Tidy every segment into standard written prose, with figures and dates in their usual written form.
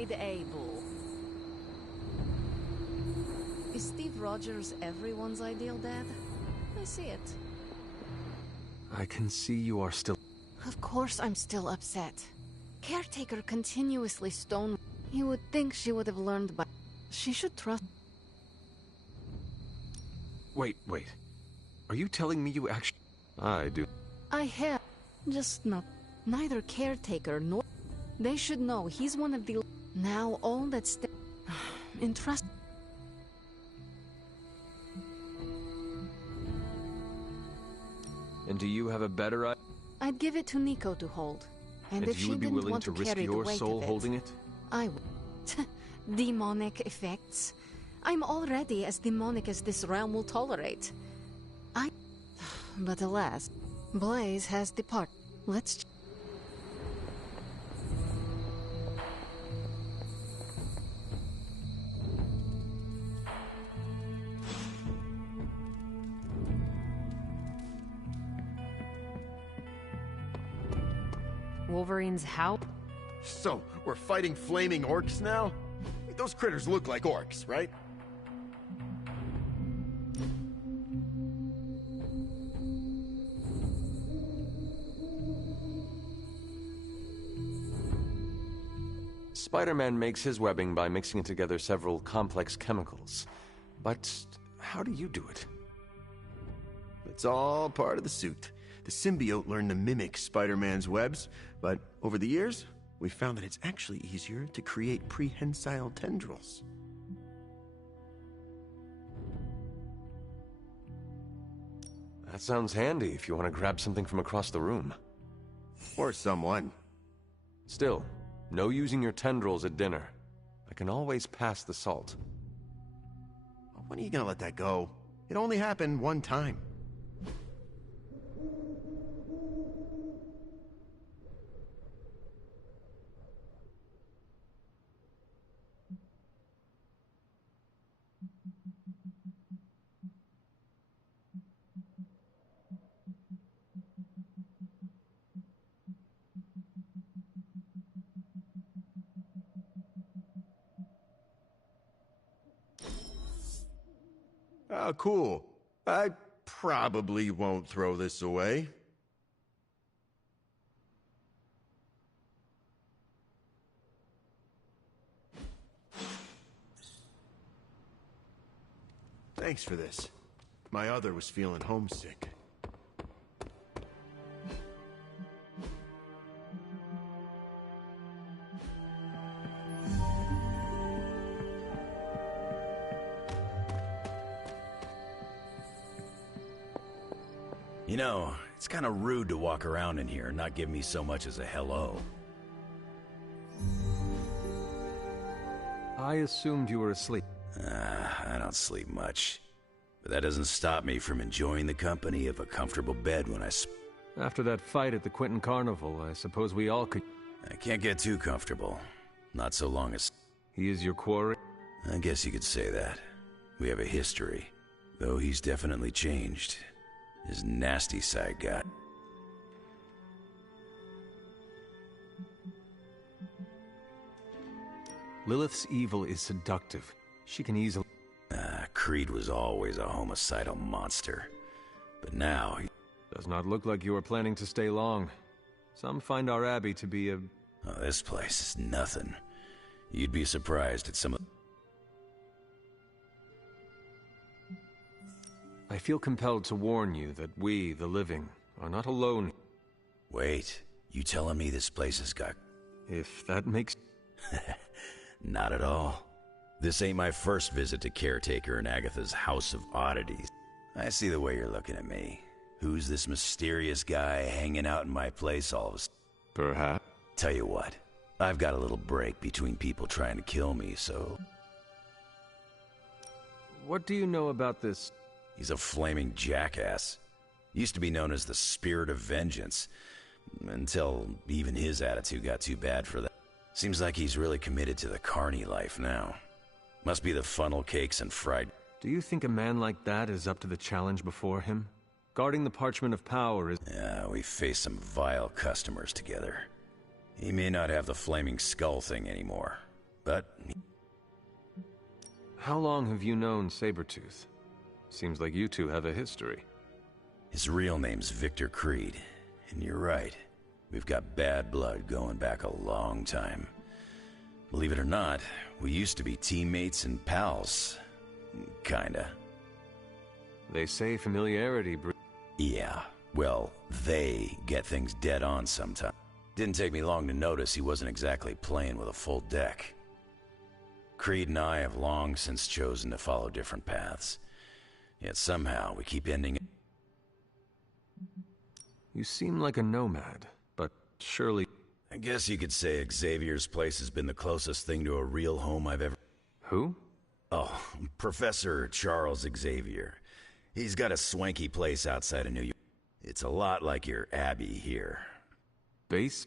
Blade Able. Is Steve Rogers everyone's ideal dad? I see it. I can see you are still... Of course I'm still upset. Caretaker continuously stone. You would think she would have learned by... She should trust... Wait. Are you telling me you actually... I do. I have. Just not. Neither Caretaker nor... They should know he's one of the... Now all that's... Entrust... And do you have a better idea? I'd give it to Nico to hold. And if you she would be didn't willing want to to risk carry the your weight soul of it, holding it? I would. Demonic effects. I'm already as demonic as this realm will tolerate. But alas, Blaze has departed. Let's... Wolverine's how? So, we're fighting flaming orcs now? Those critters look like orcs, right? Spider-Man makes his webbing by mixing together several complex chemicals. But how do you do it? It's all part of the suit. The symbiote learned to mimic Spider-Man's webs, but over the years, we found that it's actually easier to create prehensile tendrils. That sounds handy if you want to grab something from across the room. Or someone. Still, no using your tendrils at dinner. I can always pass the salt. When are you gonna let that go? It only happened one time. Oh, cool. I probably won't throw this away. Thanks for this. My other was feeling homesick. You know, it's kind of rude to walk around in here and not give me so much as a hello. I assumed you were asleep. I don't sleep much. But that doesn't stop me from enjoying the company of a comfortable bed when After that fight at the Quentin Carnival, I suppose we all could... I can't get too comfortable. Not so long as... He is your quarry? I guess you could say that. We have a history. Though he's definitely changed. His nasty side got... Lilith's evil is seductive. She can easily... Creed was always a homicidal monster. But now he... Does not look like you are planning to stay long. Some find our abbey to be a... Oh, this place is nothing. You'd be surprised at some of... I feel compelled to warn you that we, the living, are not alone. Wait, you telling me this place has got... If that makes... Not at all. This ain't my first visit to Caretaker and Agatha's House of Oddities. I see the way you're looking at me. Who's this mysterious guy hanging out in my place all of a sudden? Perhaps. Tell you what, I've got a little break between people trying to kill me, so... What do you know about this? He's a flaming jackass. Used to be known as the Spirit of Vengeance, until even his attitude got too bad for that. Seems like he's really committed to the carny life now. Must be the funnel cakes and fried... Do you think a man like that is up to the challenge before him? Guarding the Parchment of Power is... Yeah, we faced some vile customers together. He may not have the flaming skull thing anymore, But How long have you known Sabretooth? Seems like you two have a history. his real name's Victor Creed. And you're right. We've got bad blood going back a long time. Believe it or not, we used to be teammates and pals. Kinda. They say familiarity Yeah, well, they get things dead on sometimes. Didn't take me long to notice he wasn't exactly playing with a full deck. Creed and I have long since chosen to follow different paths. Yet somehow we keep ending. You seem like a nomad, but surely... I guess you could say Xavier's place has been the closest thing to a real home I've ever... Who? Oh, Professor Charles Xavier. He's got a swanky place outside of New York. It's a lot like your Abbey here. Base?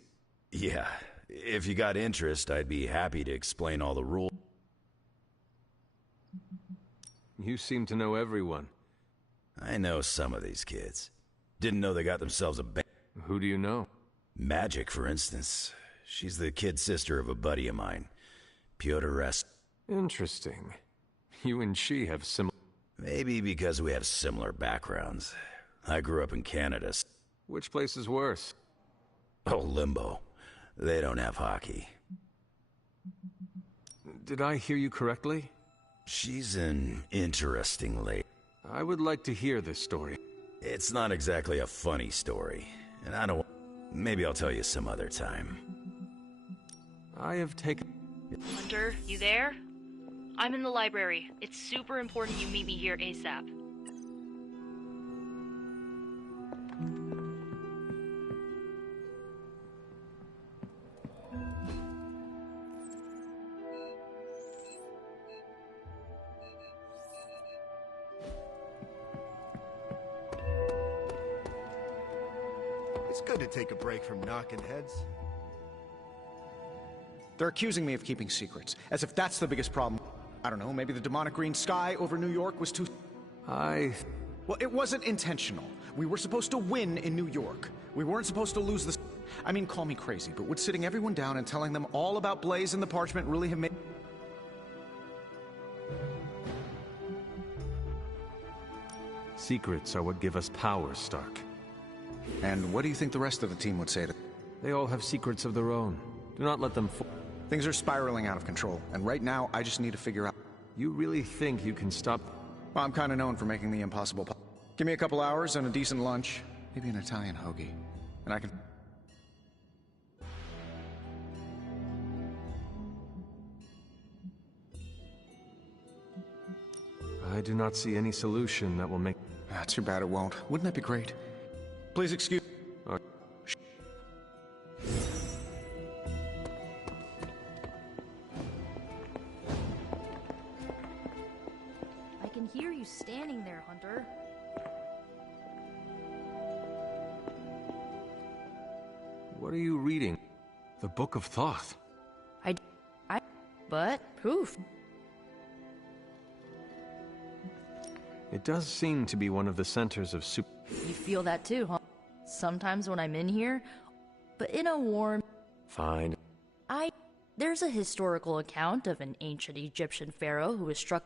Yeah, if you got interest, I'd be happy to explain all the rules. You seem to know everyone. I know some of these kids. Didn't know they got themselves a band. Who do you know? Magic, for instance. She's the kid sister of a buddy of mine, Piotr Rest. Interesting. You and she have similar... Maybe because we have similar backgrounds. I grew up in Canada. Which place is worse? Oh, Limbo. They don't have hockey. Did I hear you correctly? She's an interesting lady. I would like to hear this story. It's not exactly a funny story, and I don't... Maybe I'll tell you some other time. I have taken... Hunter, you there? I'm in the library. It's super important you meet me here ASAP. It's good to take a break from knocking heads. They're accusing me of keeping secrets, as if that's the biggest problem. I don't know, maybe the demonic green sky over New York was too... Well, it wasn't intentional. We were supposed to win in New York. We weren't supposed to lose this... I mean, call me crazy, but would sitting everyone down and telling them all about Blaze and the Parchment really have made... Secrets are what give us power, Stark. And what do you think the rest of the team would say to... They all have secrets of their own. Do not let them Things are spiraling out of control, and right now, I just need to figure out... You really think you can stop... Well, I'm kind of known for making the impossible... Give me a couple hours and a decent lunch. Maybe an Italian hoagie. And I can... I do not see any solution that will make... Too bad it won't. Wouldn't that be great? Please excuse... I can hear you standing there, Hunter. What are you reading? The Book of Thoth. But proof. It does seem to be one of the centers of super... You feel that too, huh? Sometimes when I'm in here, but in a warm... Fine. There's a historical account of an ancient Egyptian pharaoh who was struck...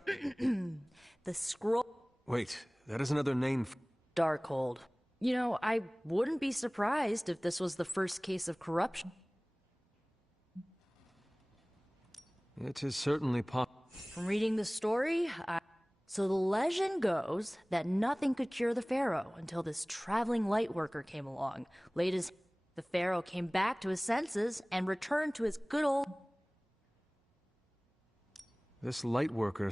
the scroll... Wait, that is another name Darkhold. You know, I wouldn't be surprised if this was the first case of corruption. It is certainly From reading the story, So the legend goes that nothing could cure the pharaoh until this traveling light worker came along. The pharaoh came back to his senses and returned to his good old... This light worker,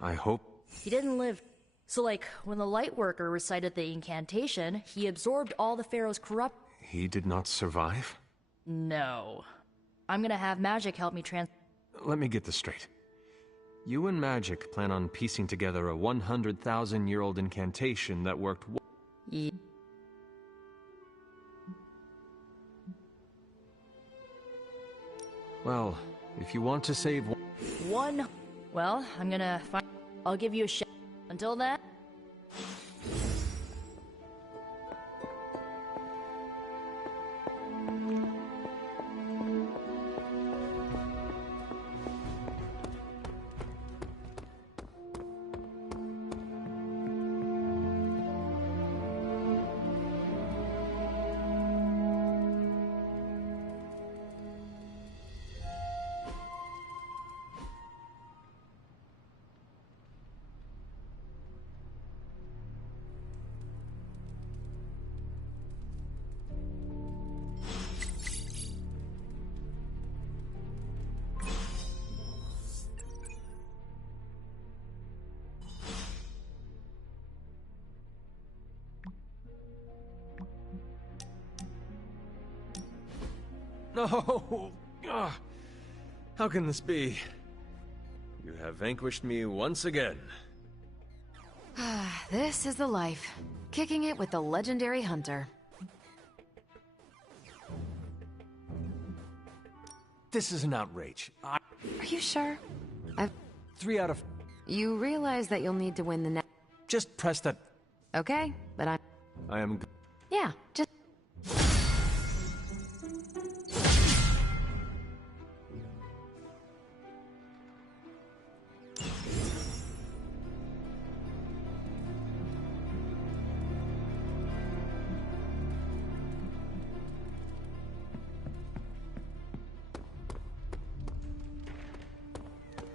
I hope... He didn't live. So when the light worker recited the incantation, he absorbed all the pharaoh's corrupt... He did not survive? No. I'm gonna have Magic help me Let me get this straight. You and Magic plan on piecing together a 100,000-year-old incantation that worked... Yeah. Well, if you want to save one... Well, I'm gonna find... I'll give you a shot. Until then... No! Ugh. How can this be? You have vanquished me once again. This is the life. Kicking it with the legendary hunter. This is an outrage. Are you sure? 3 out of... You realize that you'll need to win the next... Just press that... Okay, but I am... Yeah, just...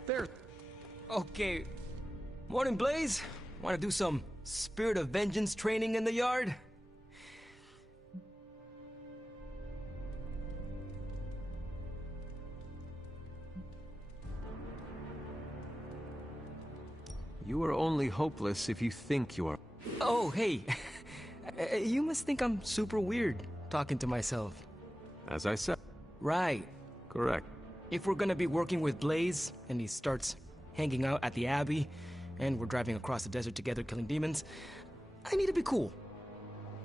There. Okay. Morning, Blaze. Want to do some Spirit of Vengeance training in the yard? You are only hopeless if you think you are... Oh, hey. You must think I'm super weird talking to myself. As I said. Right. Correct. If we're gonna be working with Blaze, and he starts hanging out at the Abbey, and we're driving across the desert together killing demons, I need to be cool.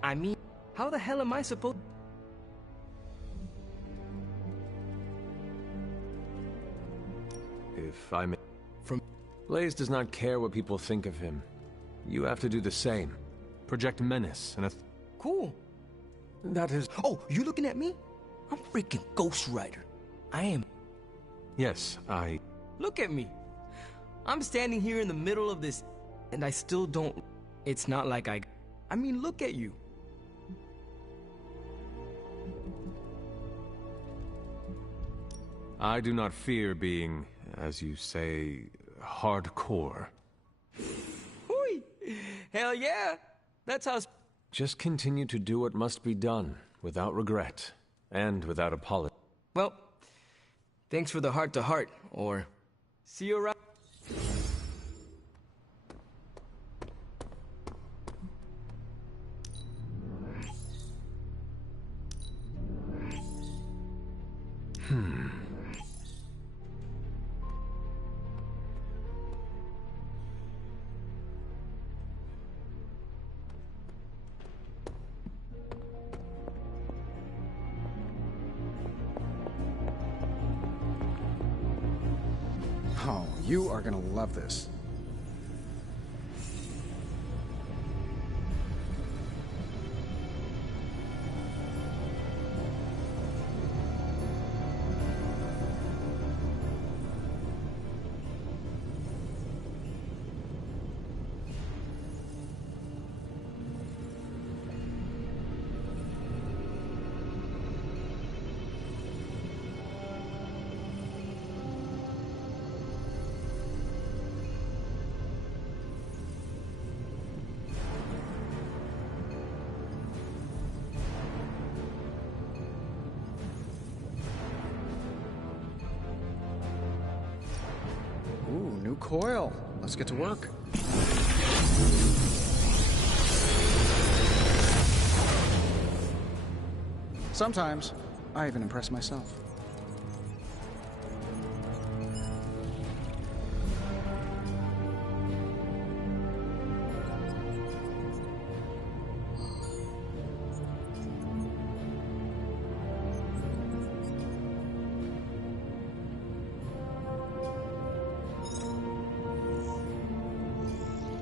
I mean, how the hell am I supposed... If I may... From... Blaze does not care what people think of him. You have to do the same. Project menace and Cool. That is... Oh, you looking at me? I'm freaking Ghost Rider. I am... Yes, I... Look at me. I'm standing here in the middle of this, and I still don't... It's not like I mean, look at you. I do not fear being, as you say, hardcore. Hooey! Hell yeah! That's how... Just continue to do what must be done, without regret, and without apology. Well, thanks for the heart-to-heart, or... See you around... Oh, you are gonna love this. Ooh, new coil. Let's get to work. Sometimes, I even impress myself.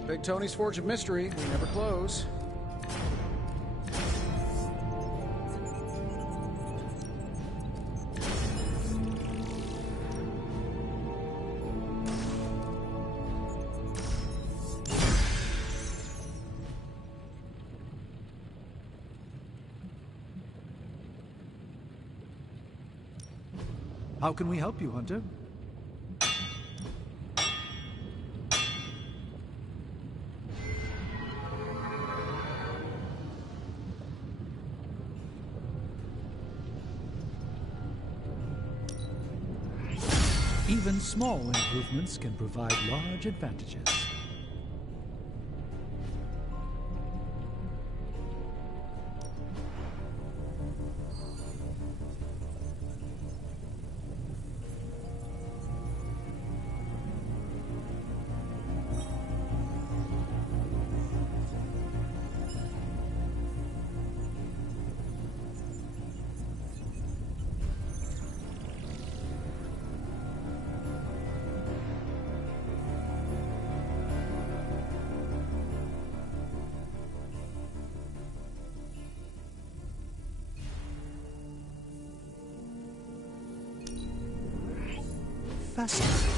Big Tony's Forge of Mystery. We never close. How can we help you, Hunter? Even small improvements can provide large advantages. fascinating.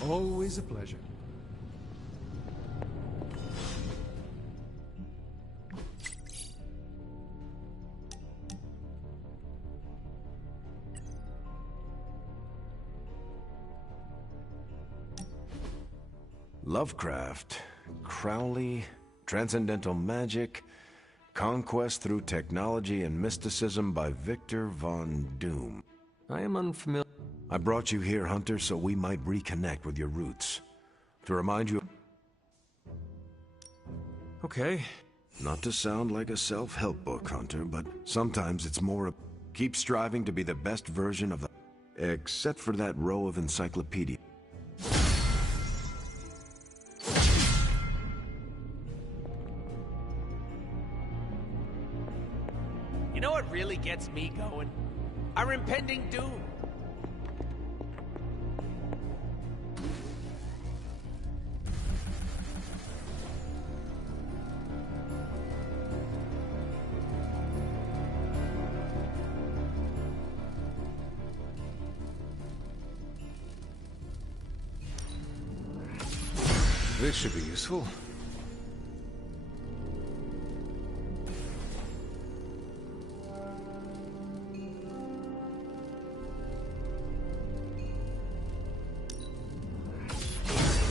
Always a pleasure. Lovecraft, Crowley, Transcendental Magic, Conquest through Technology and Mysticism by Victor Von Doom. I am unfamiliar. I brought you here, Hunter, so we might reconnect with your roots. To remind you... Okay. Not to sound like a self-help book, Hunter, but sometimes it's more... Keep striving to be the best version of the... Except for that row of encyclopedia. You know what really gets me going? Our impending doom. This should be useful.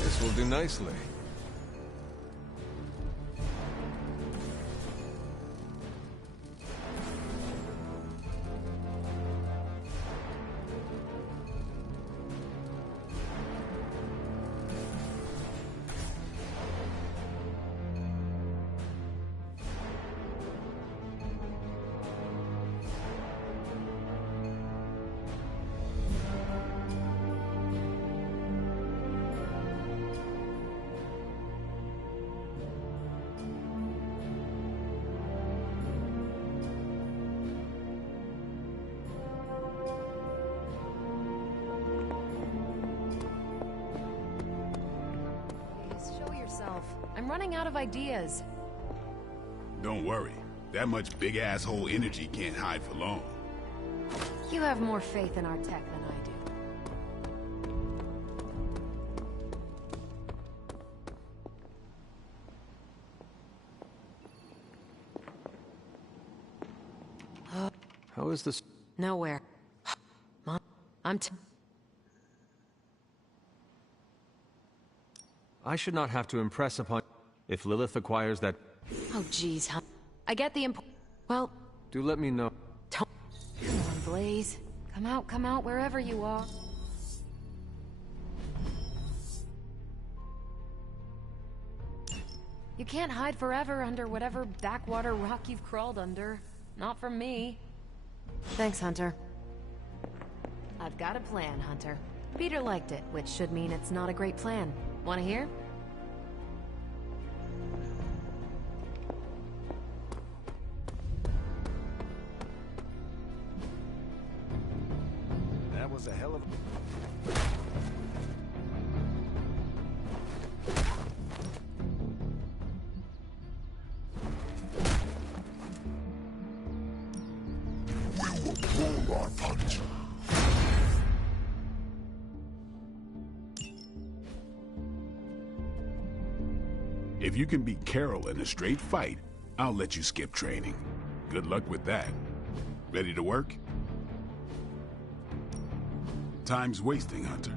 This will do nicely. I'm running out of ideas. Don't worry. That much big asshole energy can't hide for long. You have more faith in our tech than I do. How is this? Nowhere. Mom, I should not have to impress upon... If Lilith acquires that... Oh, jeez, huh? I get the Well... Do let me know. Come on, Blaze. Come out, wherever you are. You can't hide forever under whatever backwater rock you've crawled under. Not from me. Thanks, Hunter. I've got a plan, Hunter. Peter liked it, which should mean it's not a great plan. Wanna hear? That was a hell of... If you can beat Carol in a straight fight, I'll let you skip training. Good luck with that. Ready to work? Time's wasting, Hunter.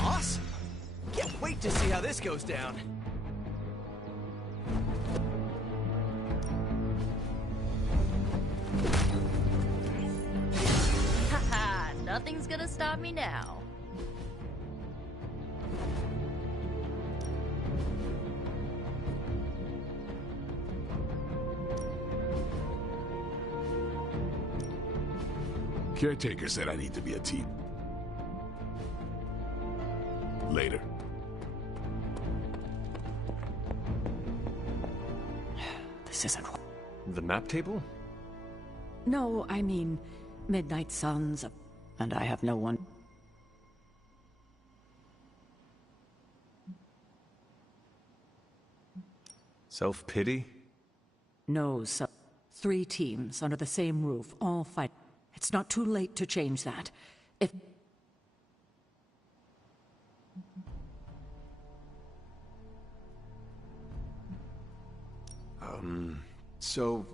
Awesome! Can't wait to see how this goes down. Haha, nothing's gonna stop me now. Caretaker said I need to be a team. Later. This isn't... The map table? No, I mean, Midnight Suns, and I have no one... Self-pity? No, 3 teams under the same roof, all fight. It's not too late to change that. If... So...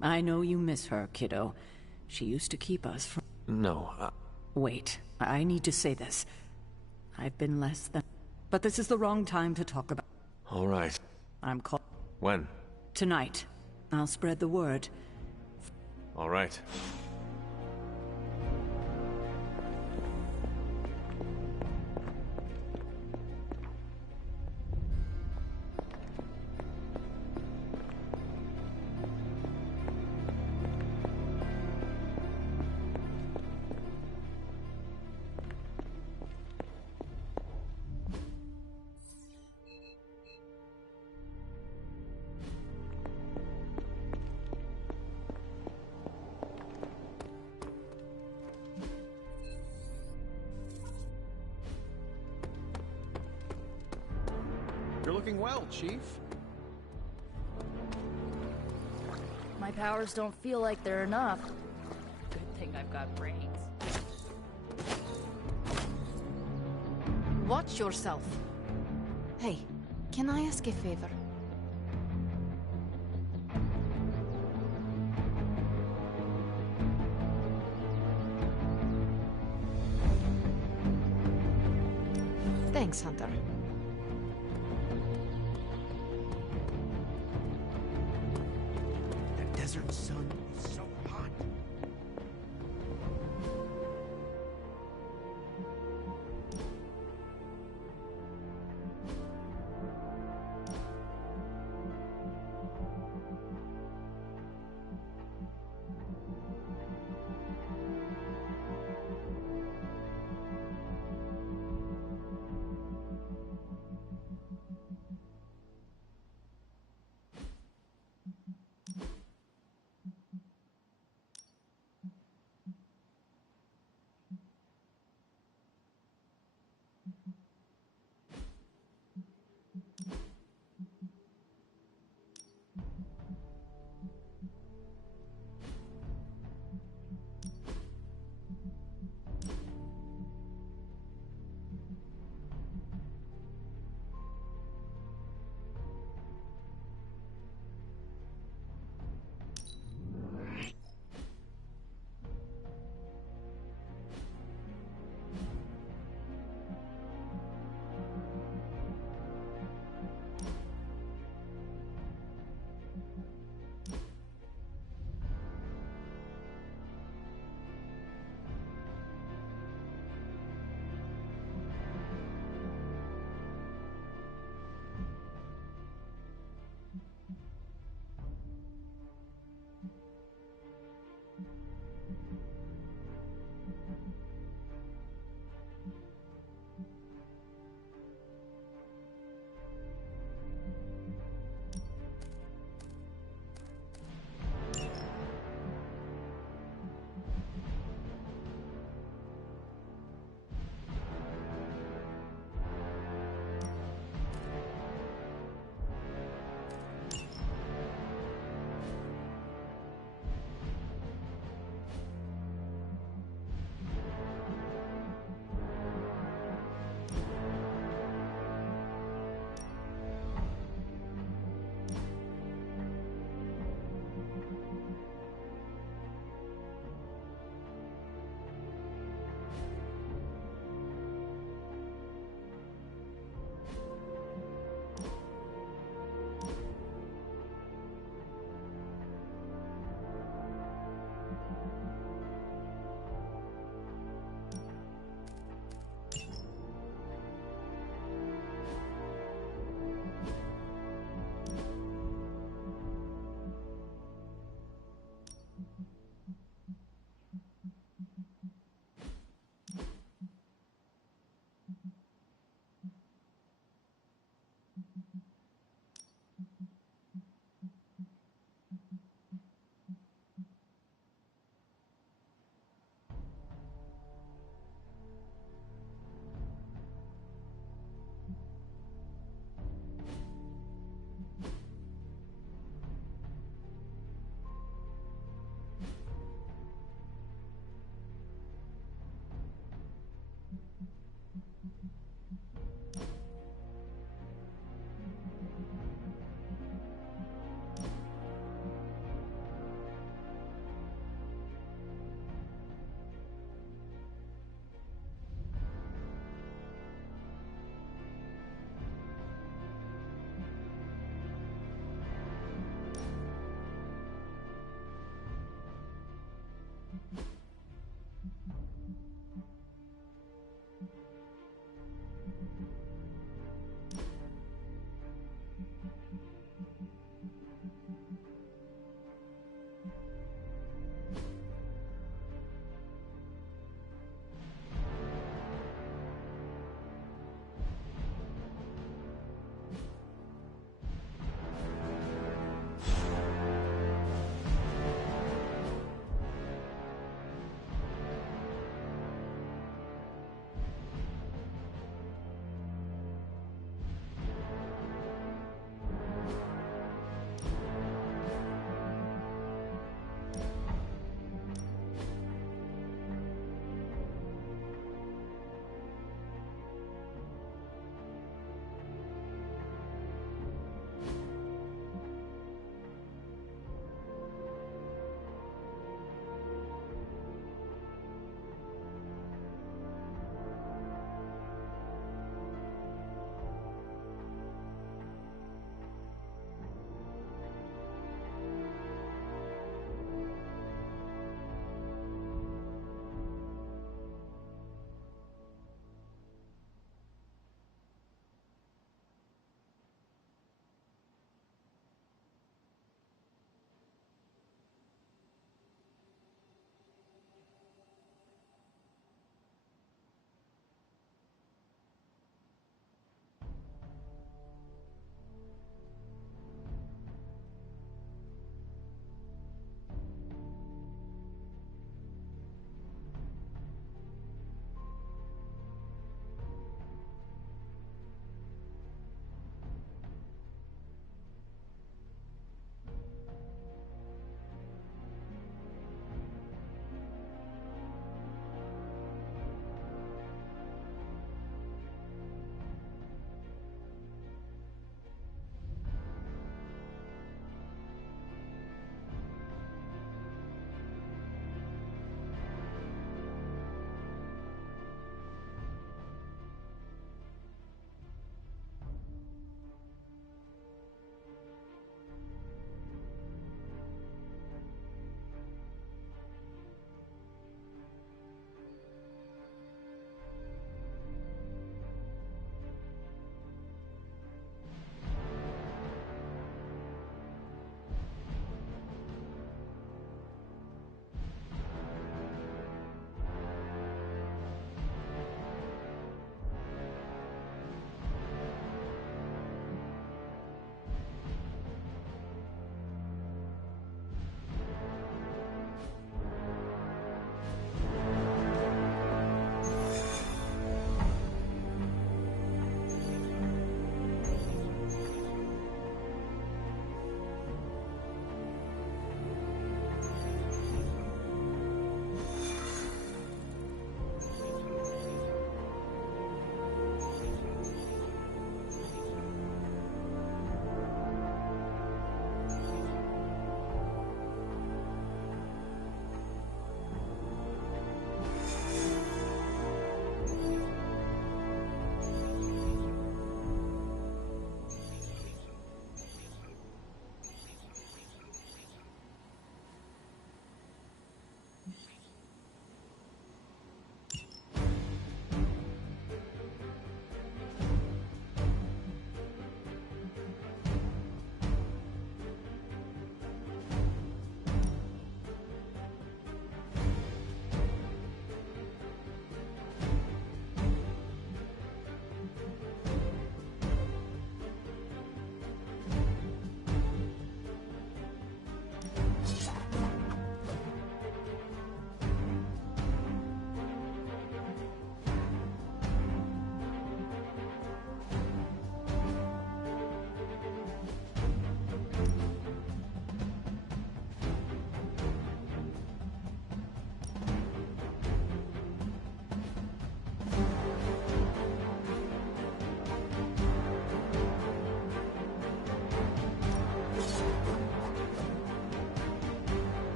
I know you miss her, kiddo. She used to keep us from... No, Wait, I need to say this. I've been less than... But this is the wrong time to talk about... All right. I'm called... When? Tonight. I'll spread the word. All right. You're looking well, Chief. My powers don't feel like they're enough. Good thing I've got brains. Watch yourself. Hey, can I ask a favor? Thanks, Hunter. The desert sun is so hot.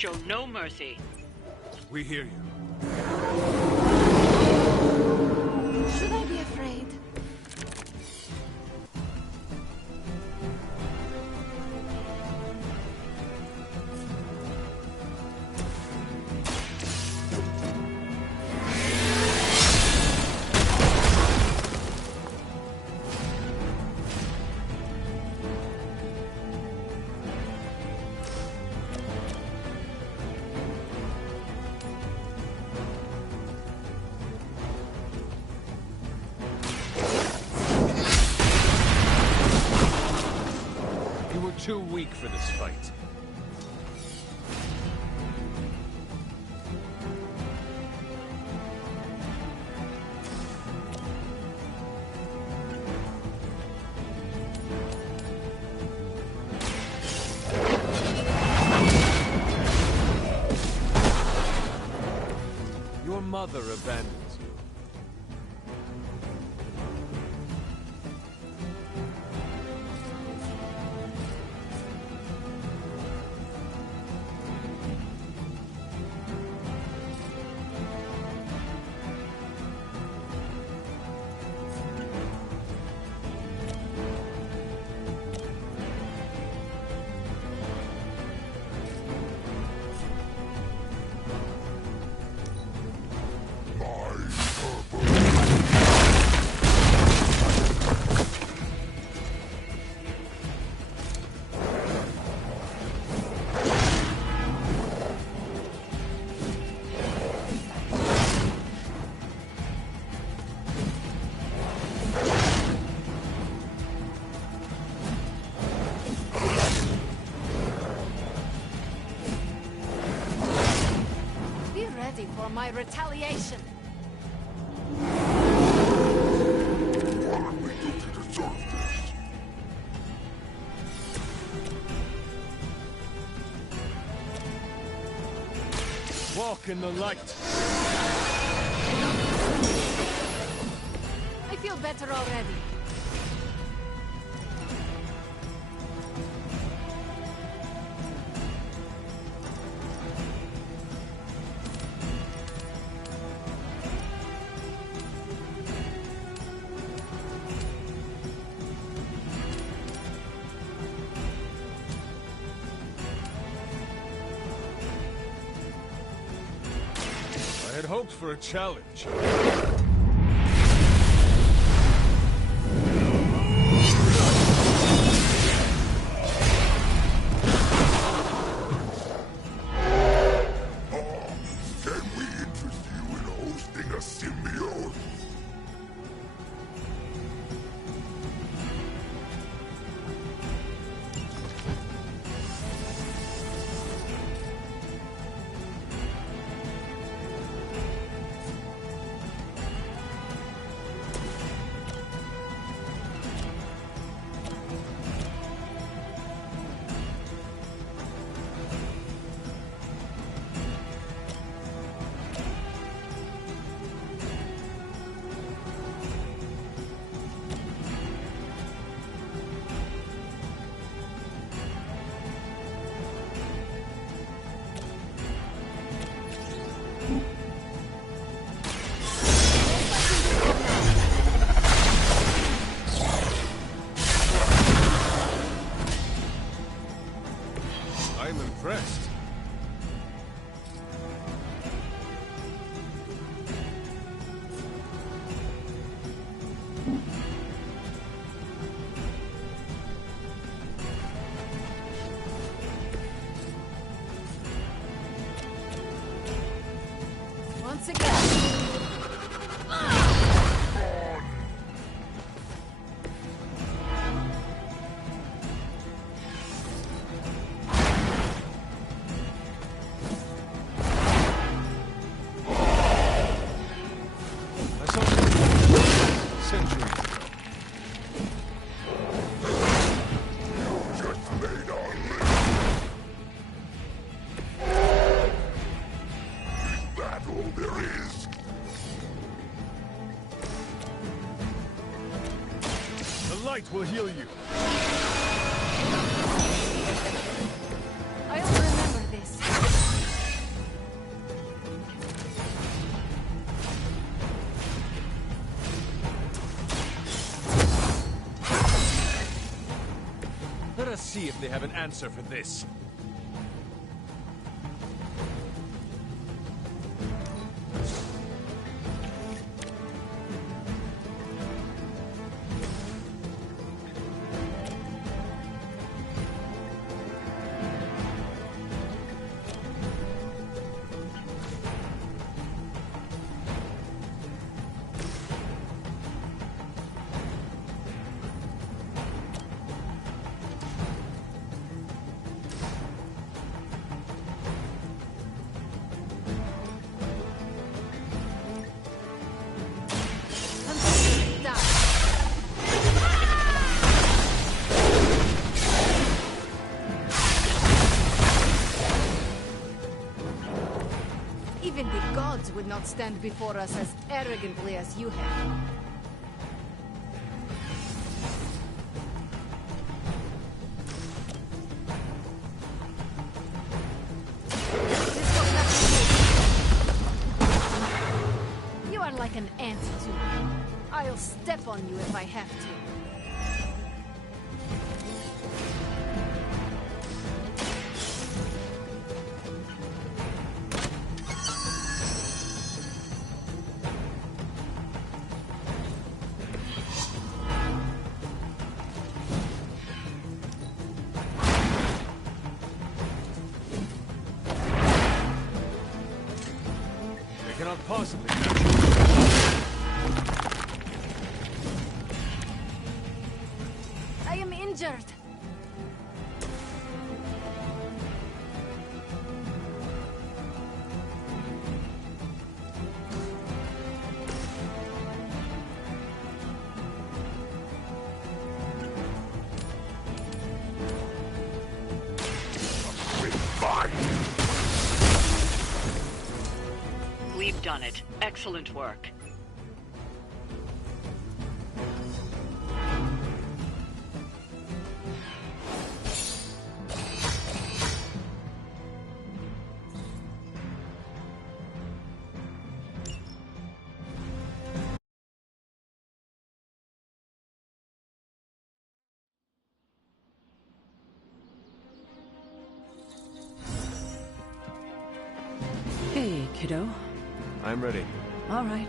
Show no mercy. We hear you. Should I be afraid? Too weak for this fight. Your mother abandons you. For my retaliation. Walk in the light. I feel better already. I had hoped for a challenge. Can we interest you in hosting a symbiote? I'm impressed. Once again. Light will heal you. I'll remember this. see if they have an answer for this. Even the gods would not stand before us as arrogantly as you have. You are like an ant to me. I'll step on you if I have to. Cannot possibly. I am injured. We've done it. Excellent work. Hey, kiddo. I'm ready. All right.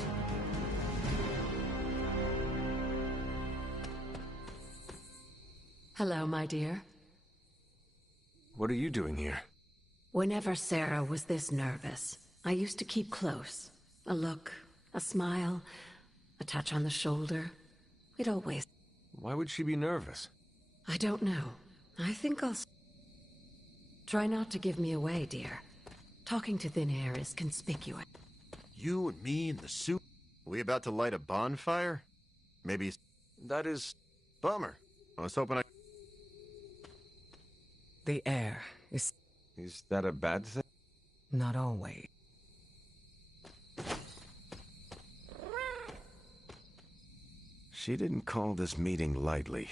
Hello, my dear. What are you doing here? Whenever Sarah was this nervous, I used to keep close. A look, a smile, a touch on the shoulder. We'd always... Why would she be nervous? I don't know. I think I'll... Try not to give me away, dear. Talking to thin air is conspicuous. You and me in the suit? We about to light a bonfire? Maybe... That is... Bummer. I was hoping I... The air is... Is that a bad thing? Not always. She didn't call this meeting lightly.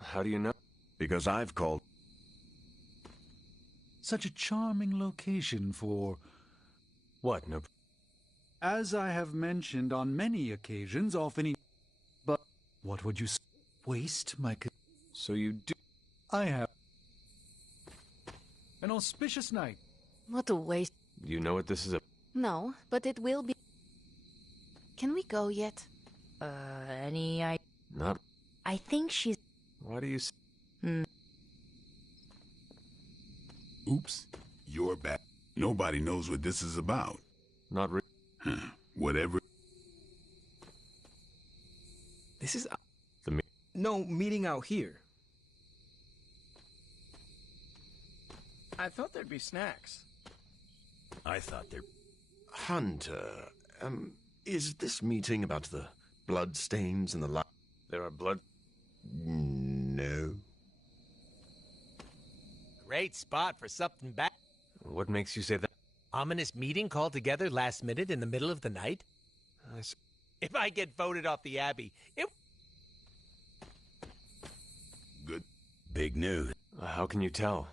How do you know? Because I've called... Such a charming location for... What, no... As I have mentioned on many occasions, often... But what would you... Waste my... So you do... I have... An auspicious night. What a waste. You know what this is a... No, but it will be... Can we go yet? Any I... Not... I think she's... Why do you... Oops. You're back. Nobody knows what this is about. Not really. Huh. Whatever. This is... The No meeting out here. I thought there'd be snacks. I thought there... Hunter, is this meeting about the bloodstains and the There are blood... No. Great spot for something bad. What makes you say that? Ominous meeting called together last minute in the middle of the night? If I get voted off the Abbey, it... Good. Big news. How can you tell?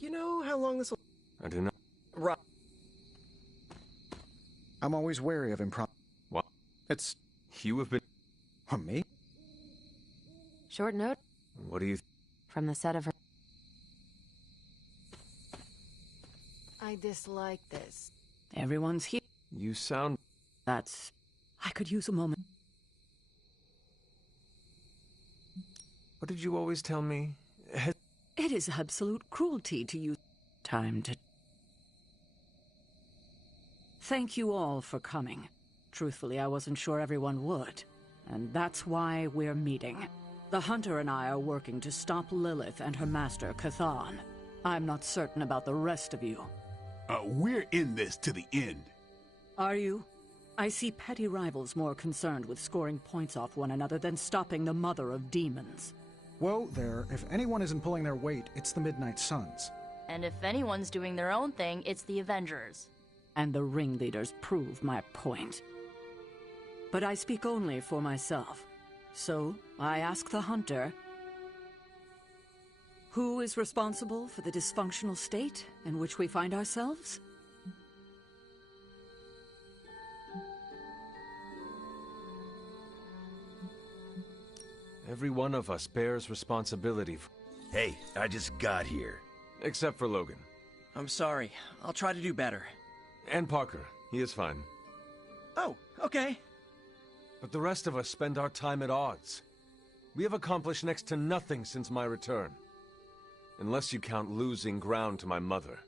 You know how long this will... I do not... Right. I'm always wary of improv. What? It's... You have been... Me? Short note What do you... from the set of her. I dislike this. Everyone's here. You sound... That's... I could use a moment. What did you always tell me? It is absolute cruelty to use time to... Thank you all for coming. Truthfully, I wasn't sure everyone would. And that's why we're meeting. The Hunter and I are working to stop Lilith and her master, Cathan. I'm not certain about the rest of you. We're in this to the end. Are you? I see petty rivals more concerned with scoring points off one another than stopping the mother of demons. Whoa there, if anyone isn't pulling their weight, it's the Midnight Suns. And if anyone's doing their own thing, it's the Avengers. And the ringleaders prove my point. But I speak only for myself. So, I ask the Hunter, who is responsible for the dysfunctional state in which we find ourselves? Every one of us bears responsibility for... Hey, I just got here. Except for Logan. I'm sorry. I'll try to do better. And Parker. He is fine. Oh, okay. But the rest of us spend our time at odds. We have accomplished next to nothing since my return. Unless you count losing ground to my mother.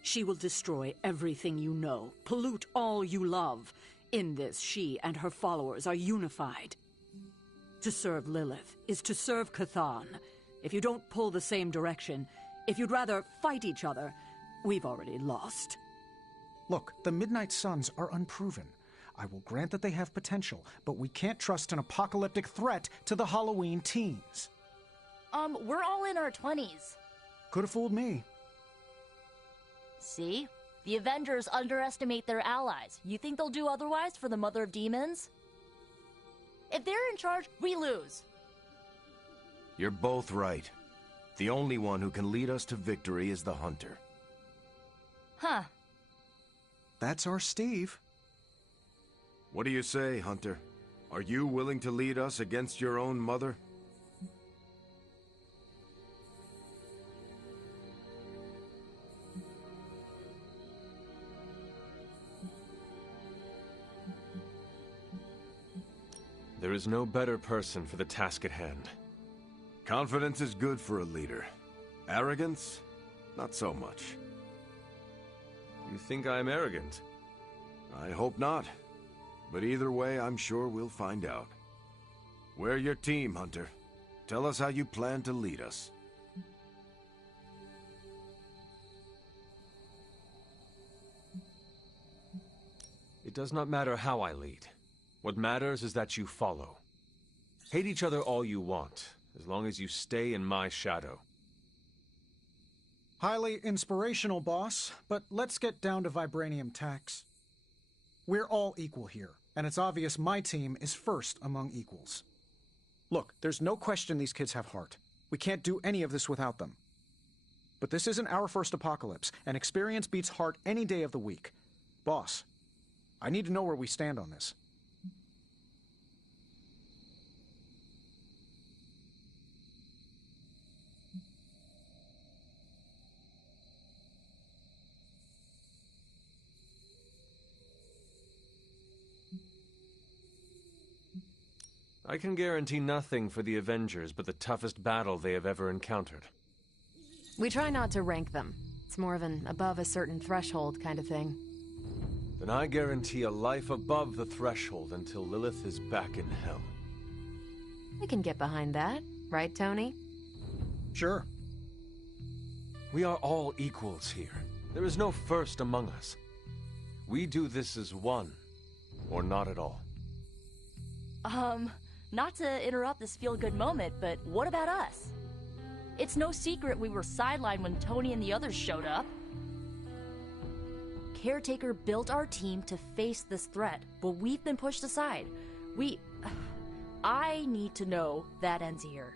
She will destroy everything you know, pollute all you love. In this, she and her followers are unified. To serve Lilith is to serve Cathan. If you don't pull the same direction, if you'd rather fight each other, we've already lost. Look, the Midnight Suns are unproven. I will grant that they have potential, but we can't trust an apocalyptic threat to the Halloween teens. We're all in our 20s. Could have fooled me. See? The Avengers underestimate their allies. You think they'll do otherwise for the Mother of Demons? If they're in charge, we lose. You're both right. The only one who can lead us to victory is the Hunter. Huh. That's our Steve. What do you say, Hunter? Are you willing to lead us against your own mother? There is no better person for the task at hand. Confidence is good for a leader. Arrogance? Not so much. You think I'm arrogant? I hope not. But either way, I'm sure we'll find out. We're your team, Hunter. Tell us how you plan to lead us. It does not matter how I lead. What matters is that you follow. Hate each other all you want, as long as you stay in my shadow. Highly inspirational, boss, but let's get down to vibranium tax. We're all equal here, and it's obvious my team is first among equals. Look, there's no question these kids have heart. We can't do any of this without them. But this isn't our first apocalypse, and experience beats heart any day of the week. Boss, I need to know where we stand on this. I can guarantee nothing for the Avengers but the toughest battle they have ever encountered. We try not to rank them. It's more of an above a certain threshold kind of thing. Then I guarantee a life above the threshold until Lilith is back in hell. I can get behind that, right, Tony? Sure. We are all equals here. There is no first among us. We do this as one, or not at all. Not to interrupt this feel-good moment, but what about us? It's no secret we were sidelined when Tony and the others showed up. Caretaker built our team to face this threat, but we've been pushed aside. I need to know that ends here.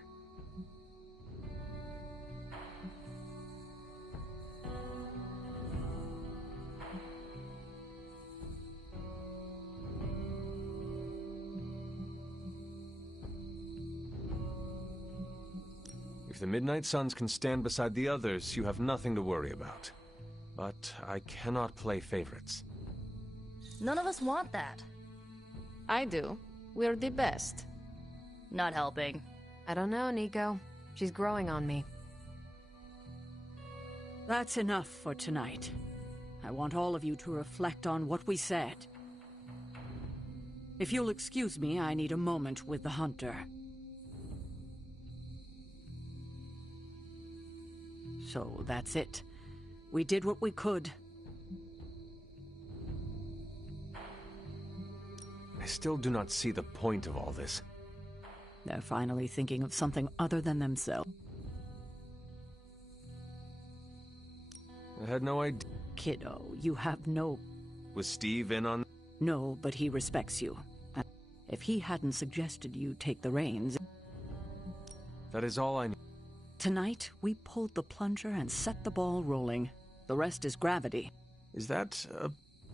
If the Midnight Suns can stand beside the others, you have nothing to worry about. But I cannot play favorites. None of us want that. I do. We're the best. Not helping. I don't know, Nico. She's growing on me. That's enough for tonight. I want all of you to reflect on what we said. If you'll excuse me, I need a moment with the Hunter. So that's it. We did what we could. I still do not see the point of all this. They're finally thinking of something other than themselves. I had no idea. Kiddo, you have no... Was Steve in on... No, but he respects you. If he hadn't suggested you take the reins... That is all I need. Tonight, we pulled the plunger and set the ball rolling. The rest is gravity. Is that,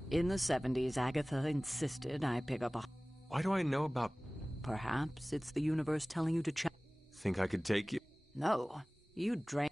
In the 70s, Agatha insisted I pick up a... Why do I know about... Perhaps it's the universe telling you to check... Think I could take you? No. You drank...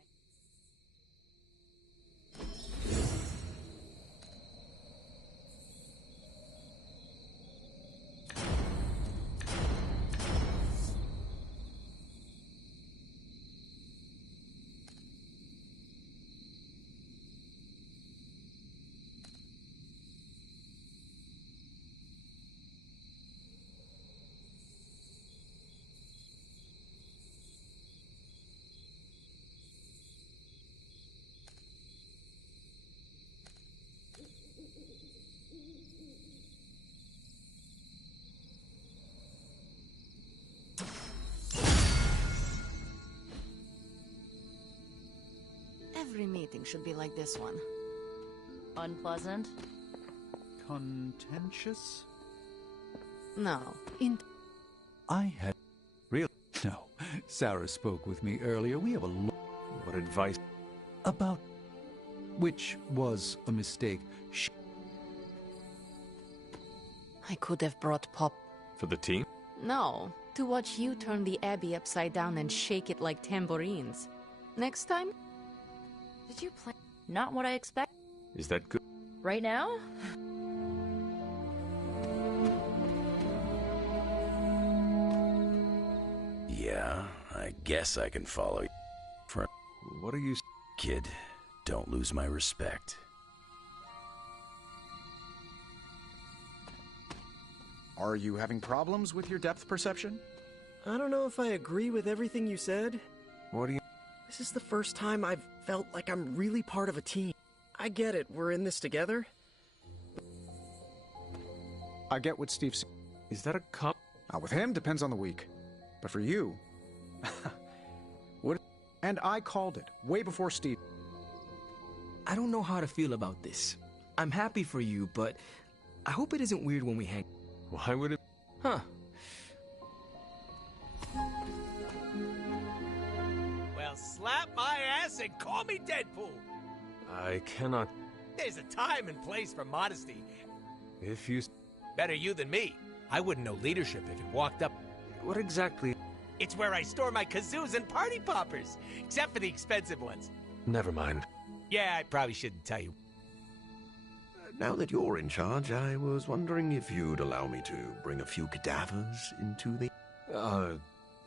Every meeting should be like this one. Unpleasant? Contentious? No. I had... Really? No. Sarah spoke with me earlier. We have a lot... What advice? About... Which was a mistake. I could have brought Pop... For the team? No. To watch you turn the Abbey upside down and shake it like tambourines. Next time? Did you plan? Not what I expect. Is that good? Right now? Yeah, I guess I can follow you. What are you... Kid, don't lose my respect. Are you having problems with your depth perception? I don't know if I agree with everything you said. What do you... This is the first time I've felt like I'm really part of a team. I get it, we're in this together. I get what Steve's... Is that a cup? With him, depends on the week. But for you... what? And I called it, way before Steve. I don't know how to feel about this. I'm happy for you, but I hope it isn't weird when we hang. Why would it... Huh. Well, slap my ass and call me Deadpool. I cannot... There's a time and place for modesty. If you... Better you than me. I wouldn't know leadership if it walked up. What exactly... It's where I store my kazoos and party poppers, except for the expensive ones. Never mind. Yeah, I probably shouldn't tell you. Now that you're in charge, I was wondering if you'd allow me to bring a few cadavers into the...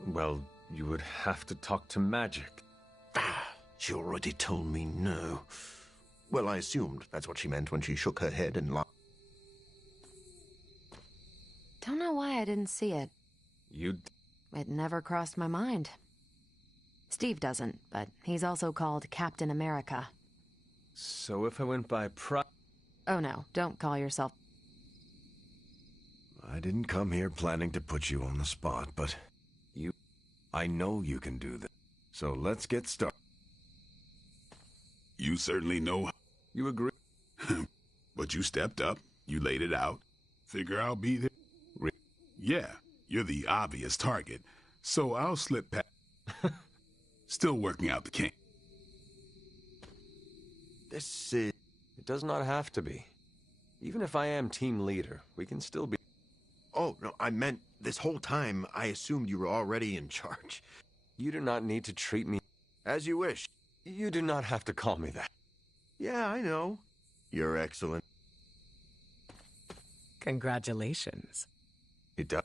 Well, you would have to talk to Magic. She already told me no. Well, I assumed that's what she meant when she shook her head and laughed. Don't know why I didn't see it. It never crossed my mind. Steve doesn't, but he's also called Captain America. So if I went by Oh no, don't call yourself... I didn't come here planning to put you on the spot, but I know you can do that. So let's get started. You certainly know. You agree? But you stepped up. You laid it out. Figure I'll be there. Yeah, you're the obvious target. So I'll slip past. Still working out the kinks. This is... It does not have to be. Even if I am team leader, we can still be... Oh, no, I meant this whole time I assumed you were already in charge. You do not need to treat me... As you wish. You do not have to call me that. Yeah, I know. You're excellent. Congratulations. It does.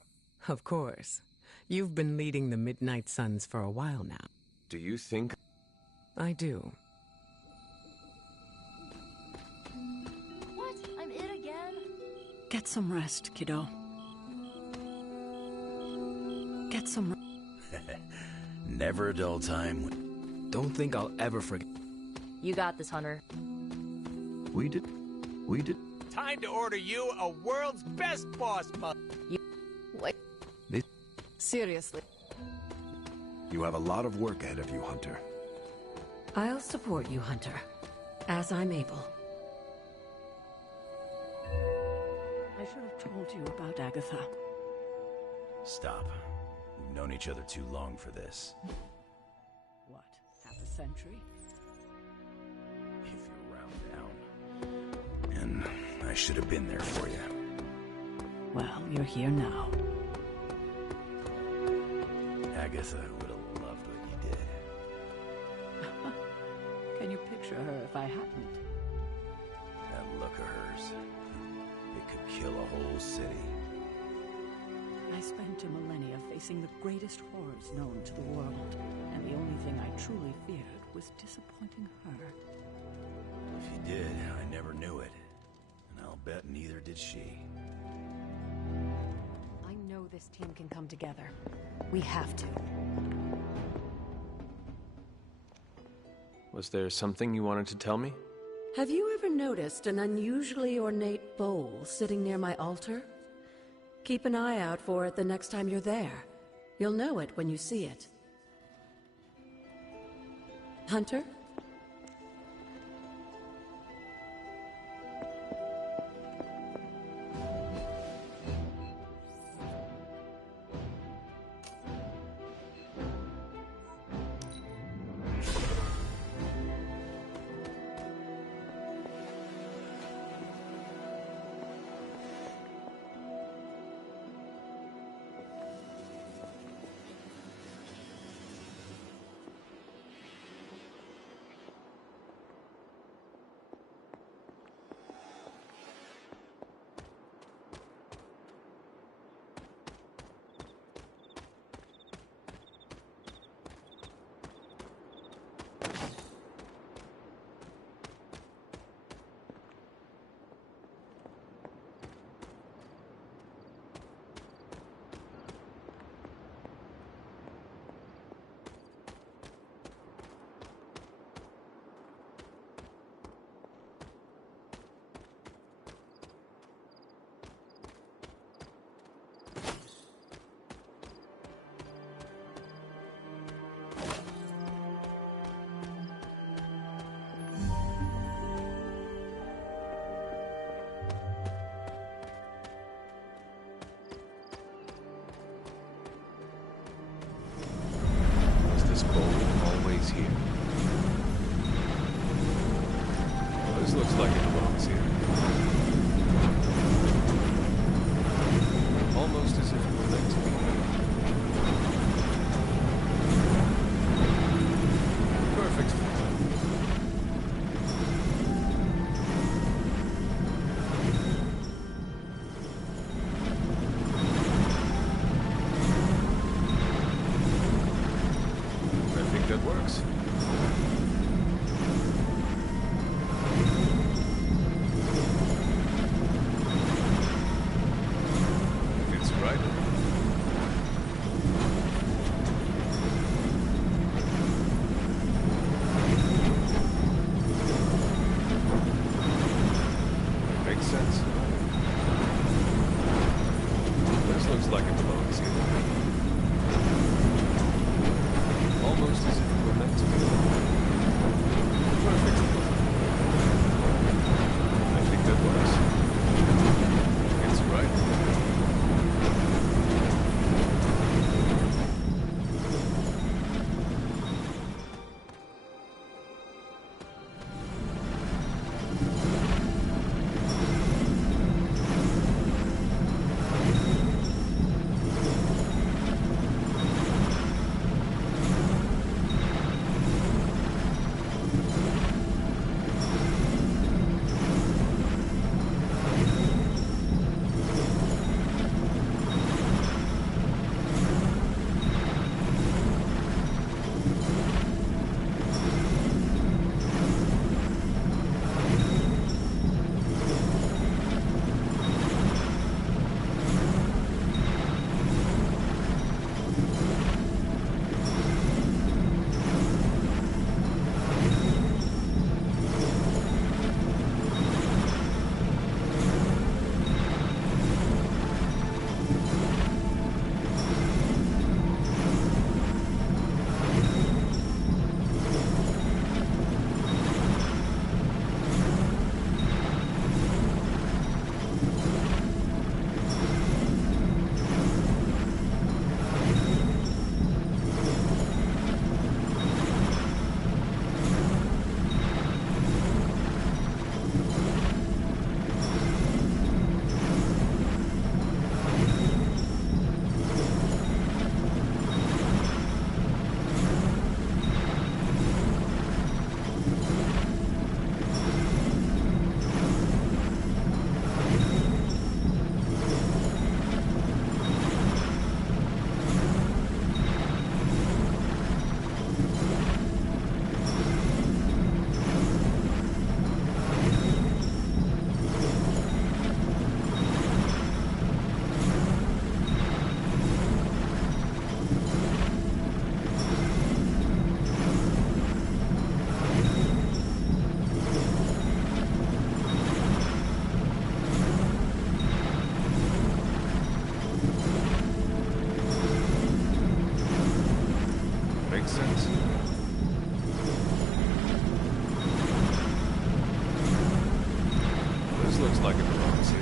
Of course. You've been leading the Midnight Suns for a while now. Do you think... I do. What? I'm it again? Get some rest, kiddo. Get some... Never a dull time. Don't think I'll ever forget. You got this, Hunter. We did. Time to order you a world's best boss mug. Wait. Seriously. You have a lot of work ahead of you, Hunter. I'll support you, Hunter, as I'm able. I should have told you about Agatha. Stop. We've known each other too long for this. What, half a century? If you're round down. And I should have been there for you. Well, you're here now. Agatha would have loved what you did. Can you picture her if I hadn't? That look of hers. It could kill a whole city. I spent a millennia facing the greatest horrors known to the world, and the only thing I truly feared was disappointing her. If you did, I never knew it. And I'll bet neither did she. I know this team can come together. We have to. Was there something you wanted to tell me? Have you ever noticed an unusually ornate bowl sitting near my altar? Keep an eye out for it the next time you're there. You'll know it when you see it. Hunter? Always here. Well, this looks like it belongs here. Almost as if it were meant to be. Perfect. That works. It's right. Makes sense. This looks like it belongs here. Almost as if it were meant to be. nonsense. This looks like it belongs here.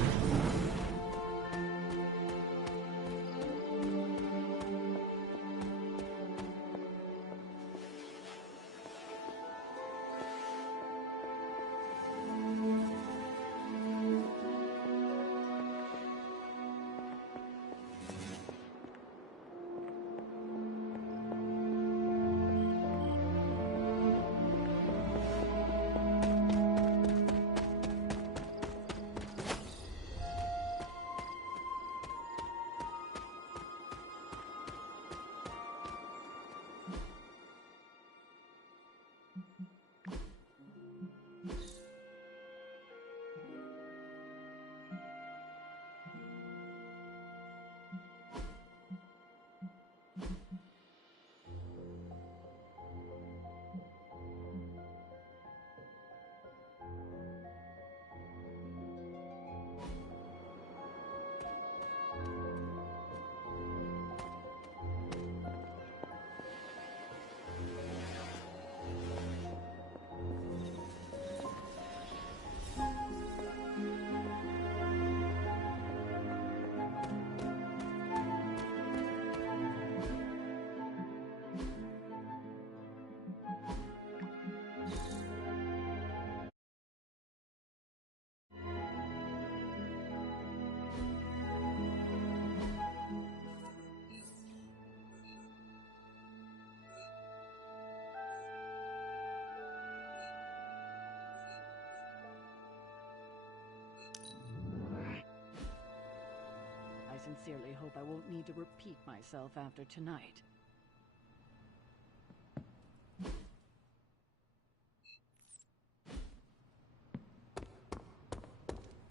I sincerely hope I won't need to repeat myself after tonight.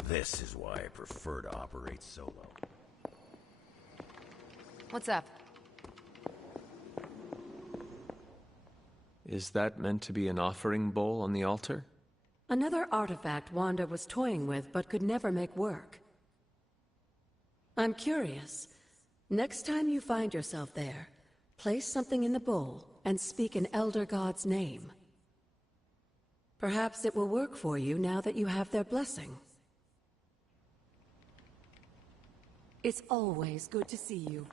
This is why I prefer to operate solo. What's up? Is that meant to be an offering bowl on the altar? Another artifact Wanda was toying with but could never make work. I'm curious. Next time you find yourself there, place something in the bowl and speak an Elder God's name. Perhaps it will work for you now that you have their blessing. It's always good to see you.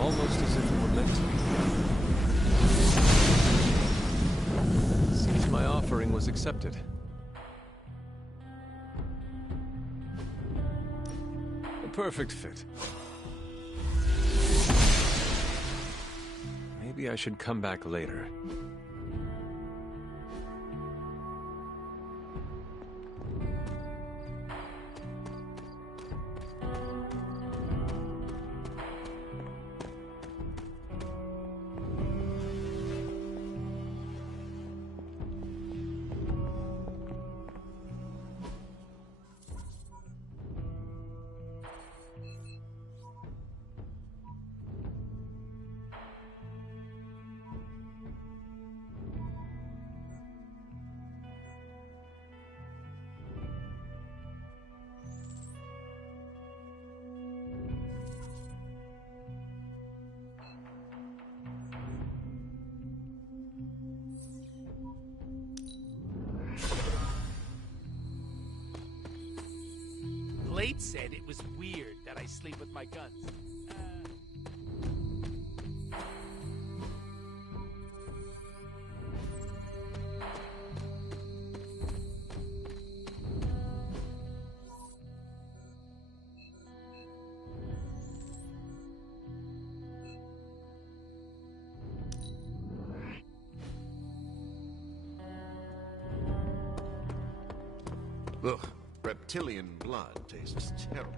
Almost as if it were meant to be. Seems my offering was accepted. A perfect fit. Maybe I should come back later. Blade said it was weird that I sleep with my guns. Ugh, reptilian blood tastes terrible.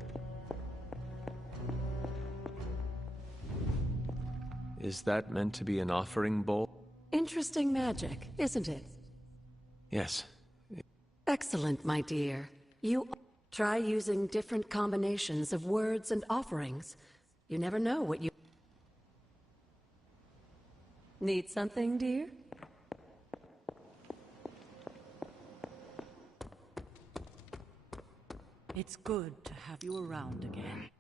Is that meant to be an offering bowl? Interesting magic, isn't it? Yes. Excellent, my dear. You try using different combinations of words and offerings. You never know what you... Need something, dear? It's good to have you around again.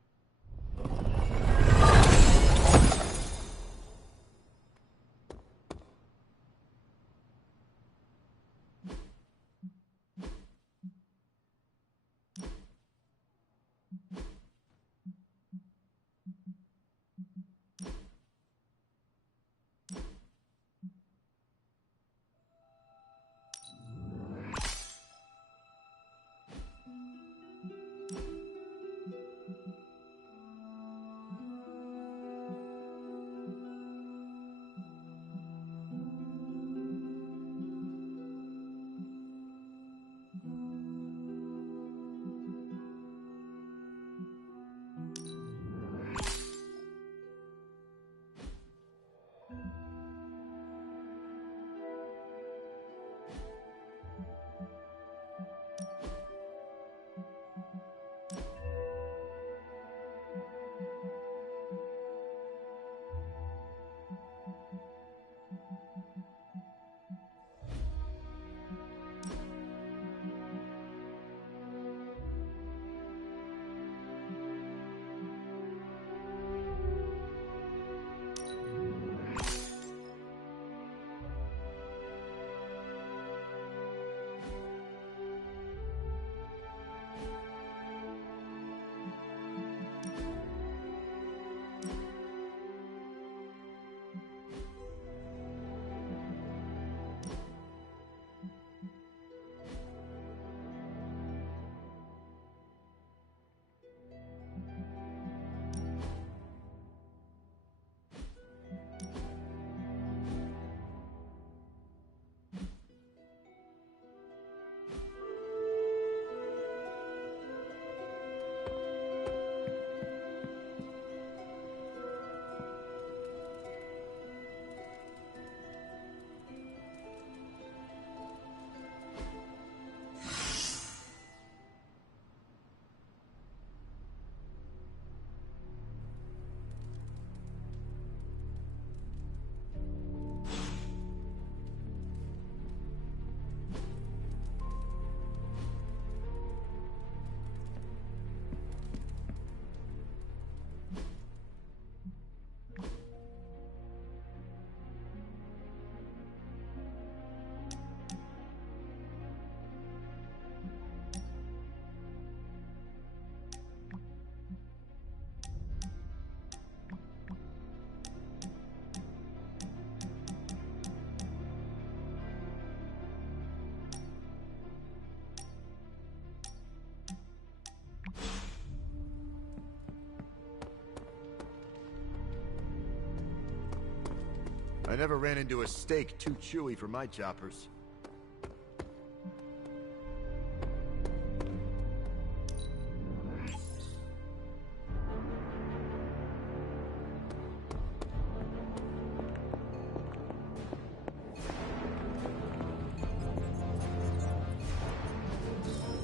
I never ran into a steak too chewy for my choppers.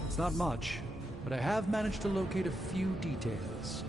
It's not much, but I have managed to locate a few details.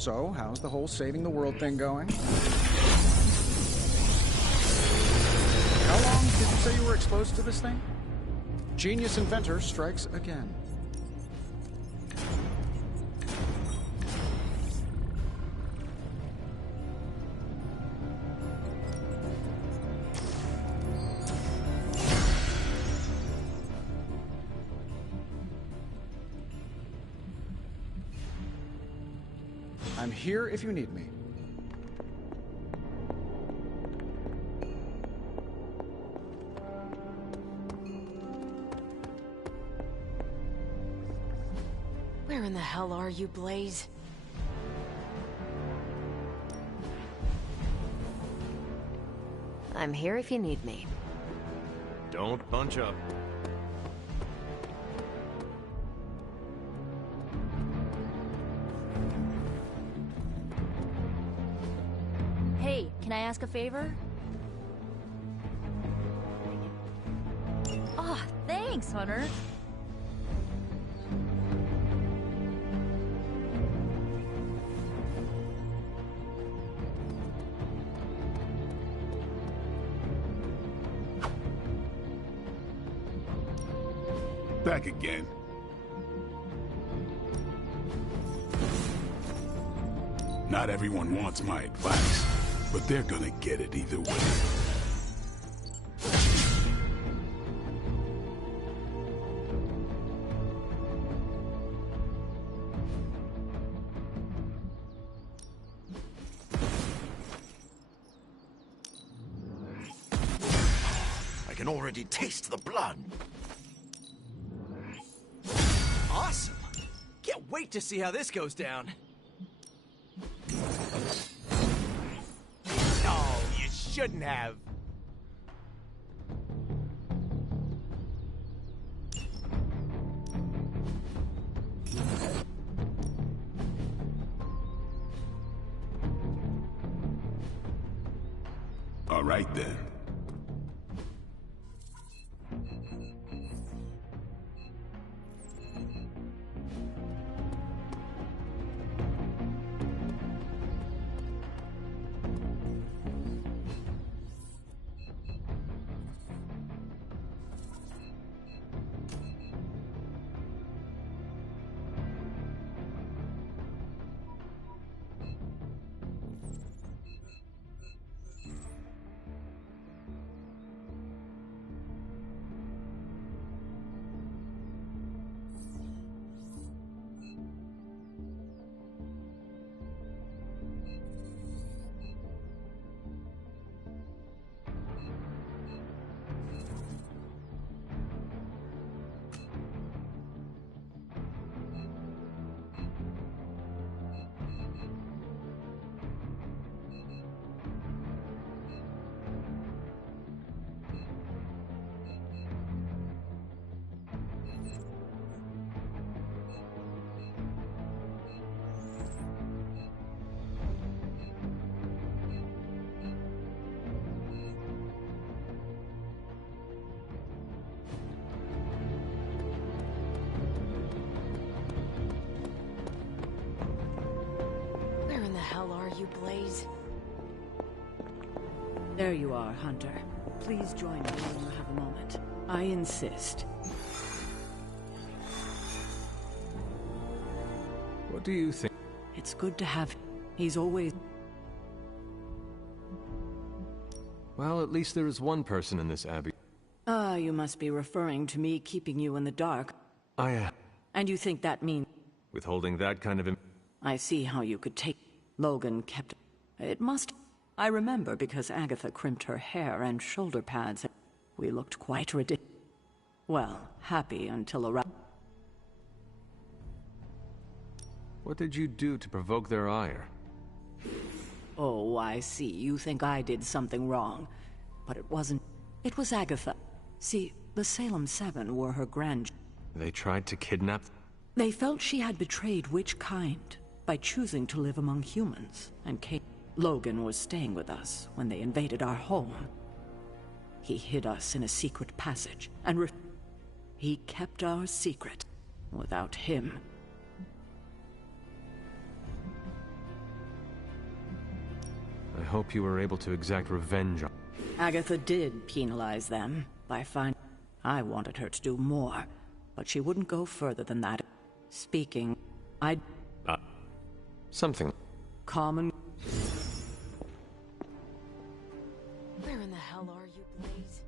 So, how's the whole saving the world thing going? How long did you say you were exposed to this thing? Genius inventor strikes again. I'm here if you need me. Where in the hell are you, Blaze? I'm here if you need me. Don't bunch up. Hey, can I ask a favor? Ah, thanks, Hunter. Back again. Not everyone wants my advice, but they're gonna get it either way. I can already taste the blood. Awesome! Can't wait to see how this goes down. No, you shouldn't have. All right then. Where in the hell are you, Blaze? There you are, Hunter. Please join me when you have a moment. I insist. What do you think? It's good to have... He's always... Well, at least there is one person in this abbey. Ah, you must be referring to me keeping you in the dark. And you think that means... withholding that kind of... I see how you could take... Logan kept... It must... I remember because Agatha crimped her hair and shoulder pads. We looked quite ridiculous. Well, happy until around... What did you do to provoke their ire? Oh, I see. You think I did something wrong. But it wasn't. It was Agatha. See, the Salem Seven were her They tried to kidnap... They felt she had betrayed which kind by choosing to live among humans, and Logan was staying with us when they invaded our home. He hid us in a secret passage, and he kept our secret. Without him... I hope you were able to exact revenge on... Agatha did penalize them by finding... I wanted her to do more, but she wouldn't go further than that. Speaking, something... Common... Where in the hell are you, Blaze?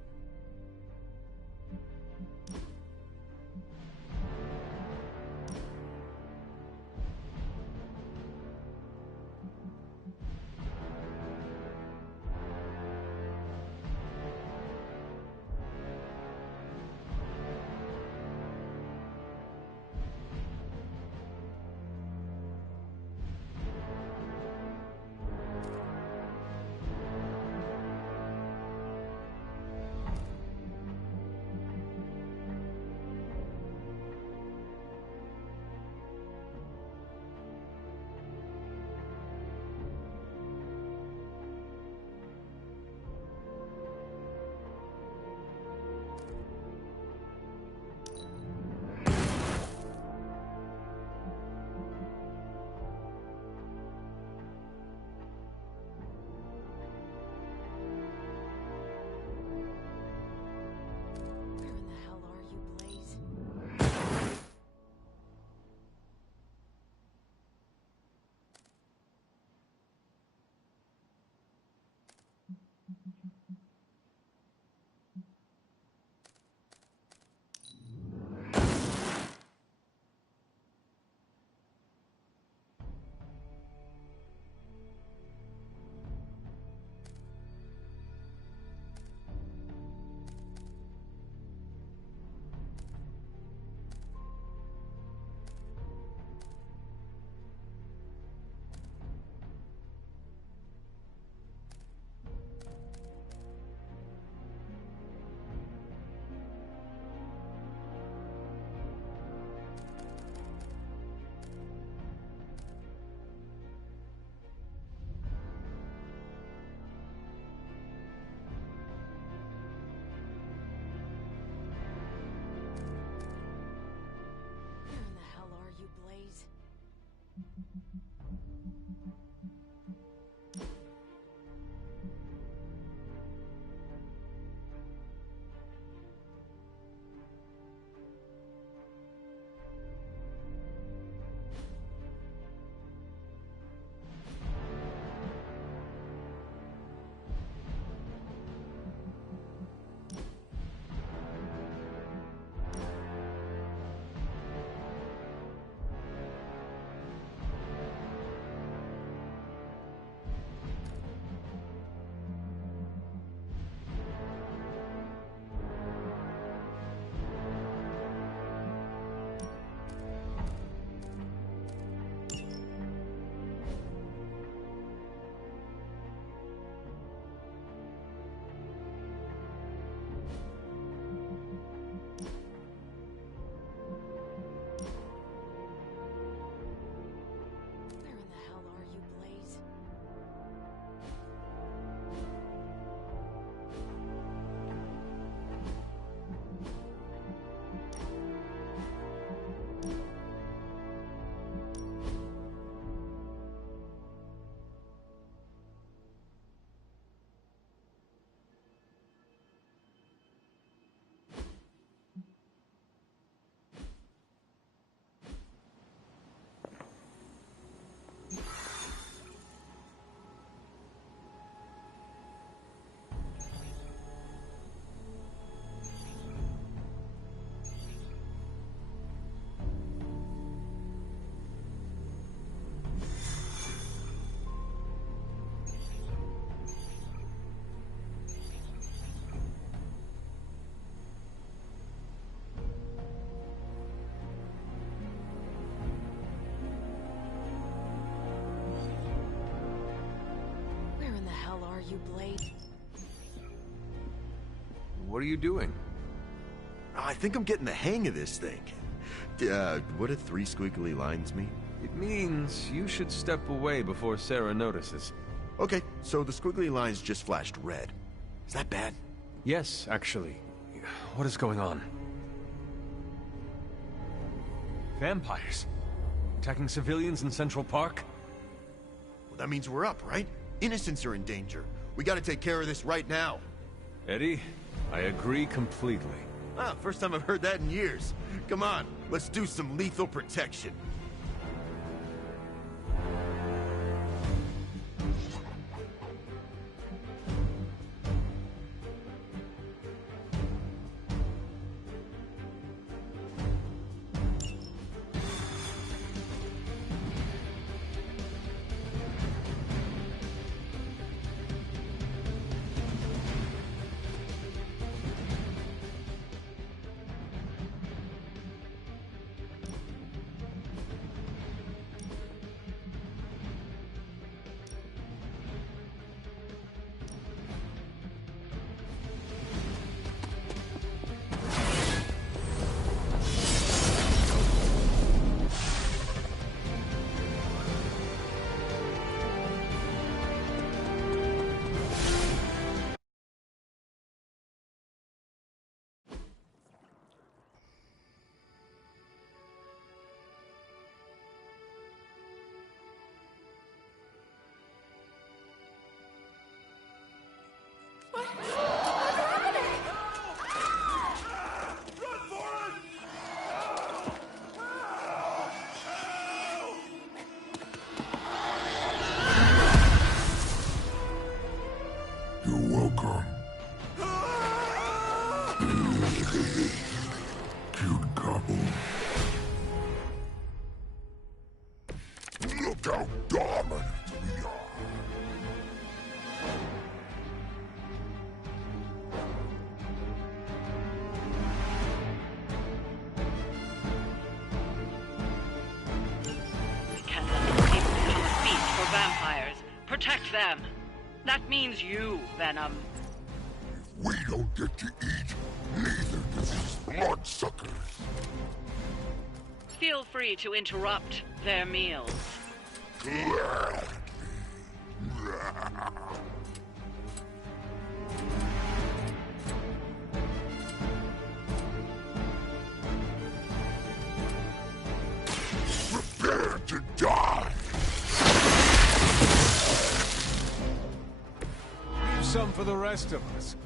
you, Blade? What are you doing? I think I'm getting the hang of this thing. What do 3 squiggly lines mean? It means you should step away before Sarah notices. Okay, so the squiggly lines just flashed red. Is that bad? Yes, actually. What is going on? Vampires? Attacking civilians in Central Park? Well, that means we're up, right? Innocents are in danger. We gotta take care of this right now. Eddie, I agree completely. Ah, first time I've heard that in years. Come on, let's do some lethal protection. Look how dominant we are. Can't let these people become a feast for vampires. Protect them. That means you, Venom. If we don't get to eat, neither do these bloodsuckers. Feel free to interrupt their meals. Gladly. Prepare to die. Leave some for the rest of us.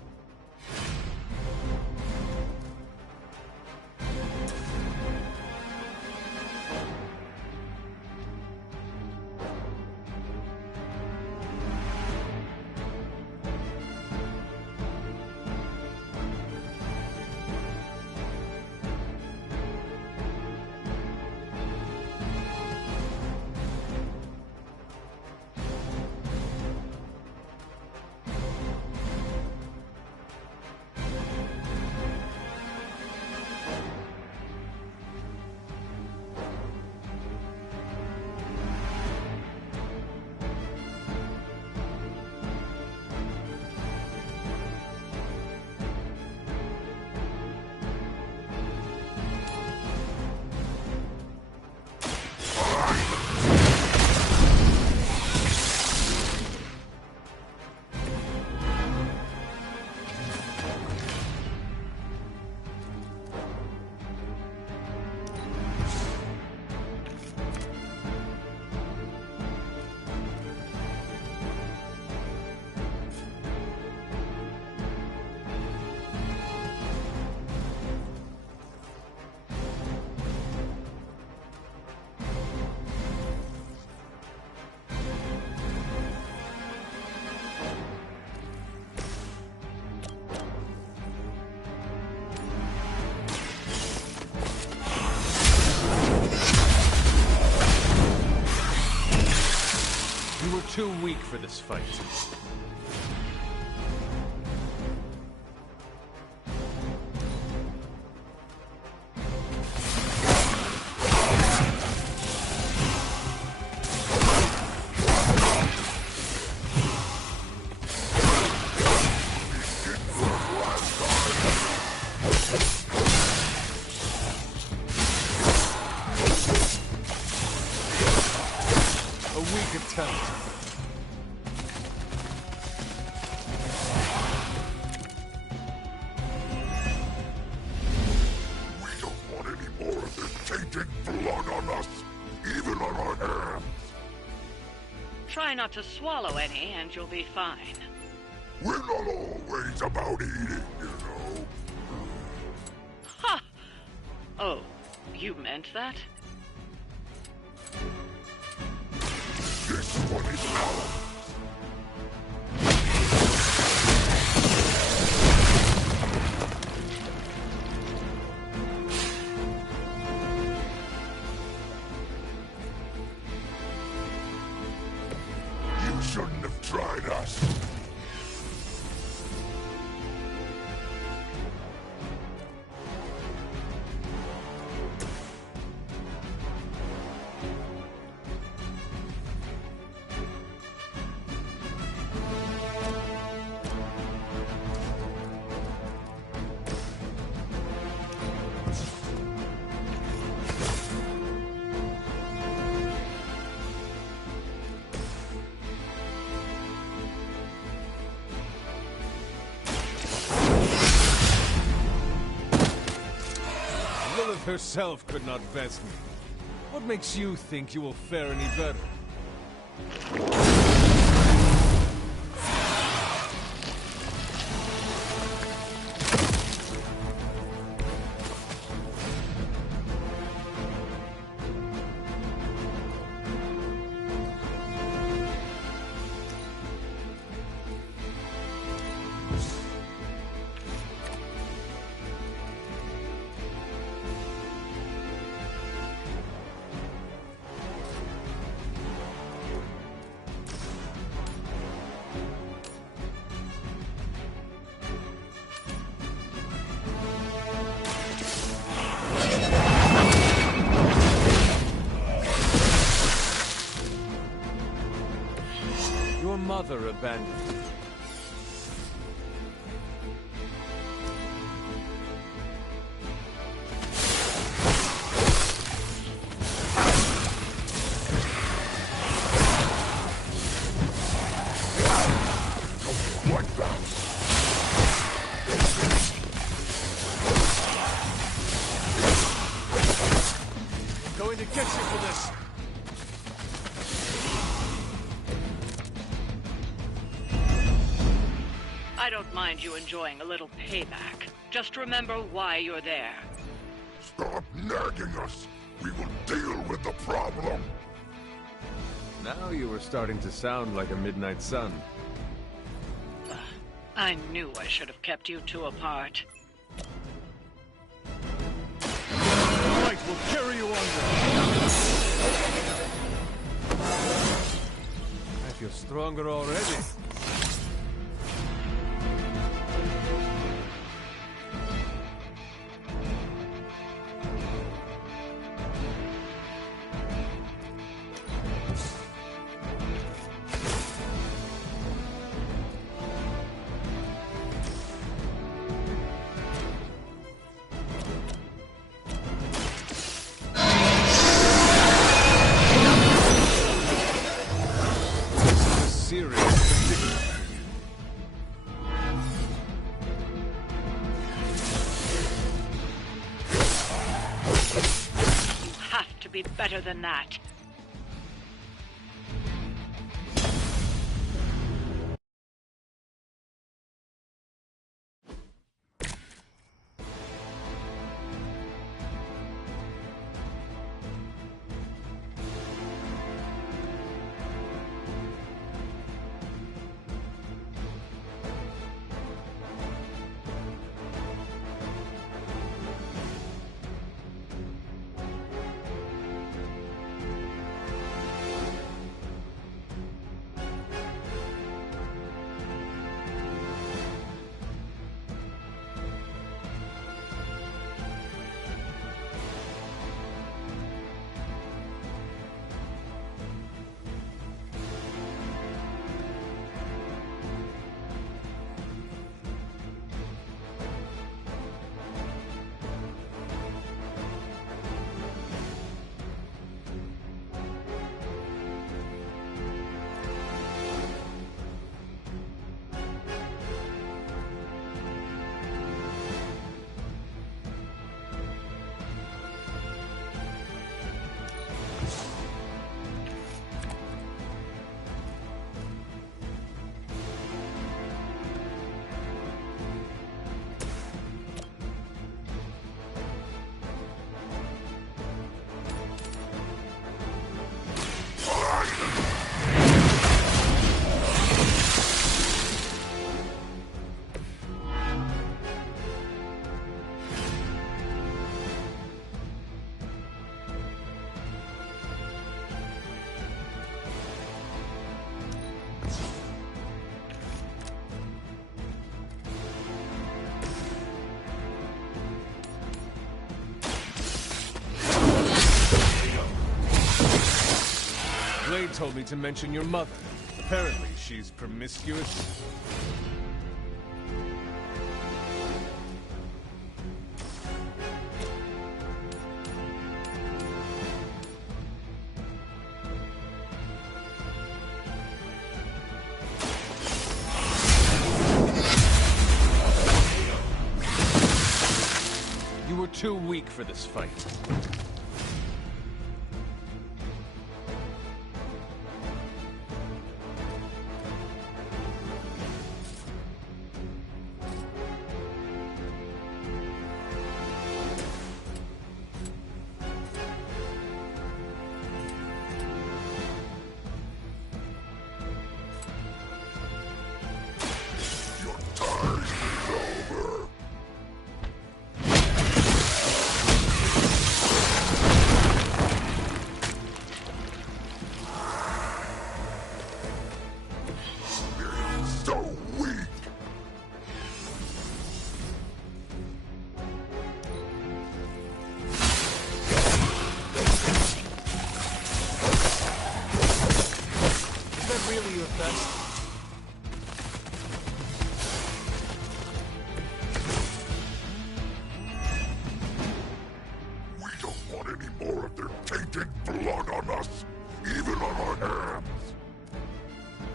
You were too weak for this fight. A weak attempt. We don't want any more of this tainted blood on us, even on our hands. Try not to swallow any, and you'll be fine. We're not always about eating, you know. Ha! Oh, you meant that? This one is ours. You shouldn't have tried us. Lilith herself could not best me. What makes you think you will fare any better? Your mother abandoned you. Going to get you for this. I don't mind you enjoying a little payback. Just remember why you're there. Stop nagging us. We will deal with the problem. Now you are starting to sound like a Midnight Sun. I knew I should have kept you two apart. Light will carry you under. I feel stronger already. Be better than that. They told me to mention your mother. Apparently, she's promiscuous. You were too weak for this fight.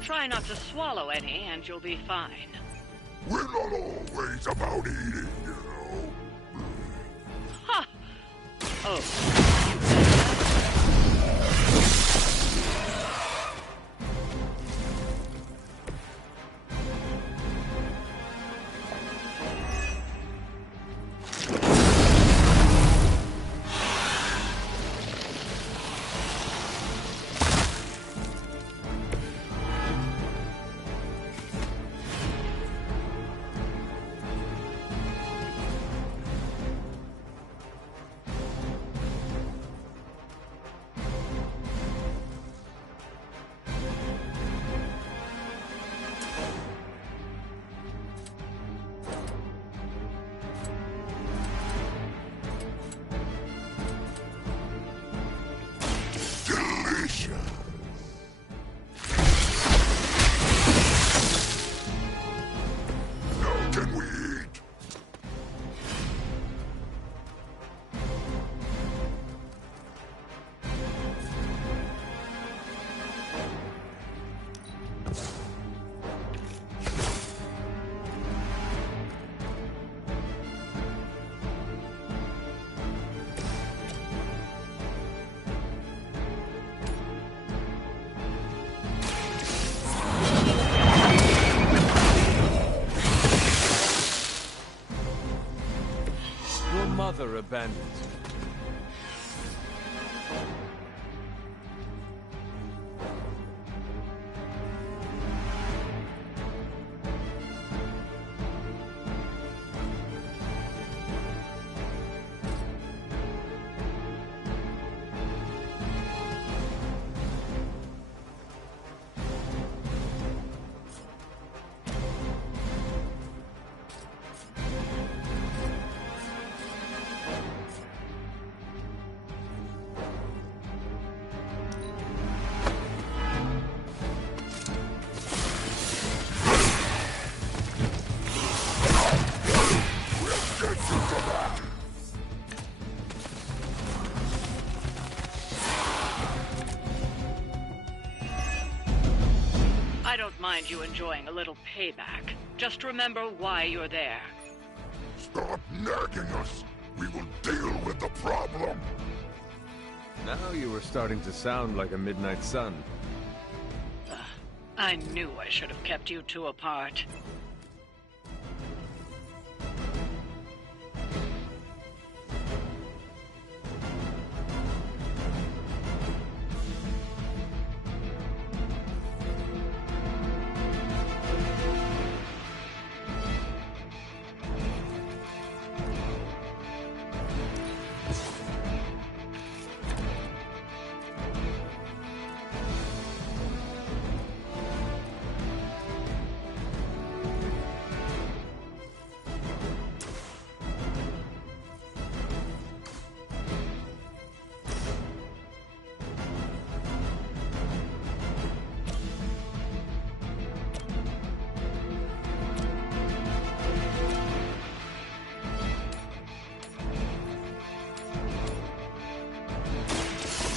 Try not to swallow any, and you'll be fine. We're not always about eating, you know. Ha! Oh. Mother abandoned you. I don't mind you enjoying a little payback. Just remember why you're there. Stop nagging us. We will deal with the problem. Now you were starting to sound like a Midnight Sun. I knew I should have kept you two apart.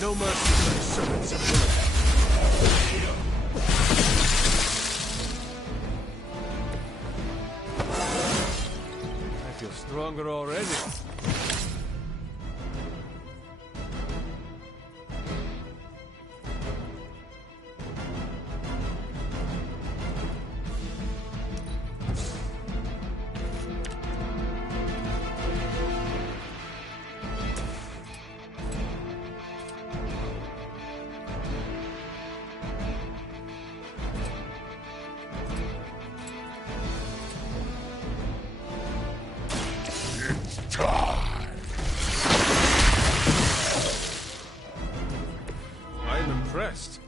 No mercy for the servants of Lilith. I feel stronger already. I am impressed.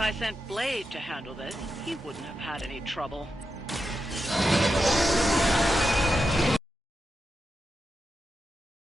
If I sent Blade to handle this, he wouldn't have had any trouble.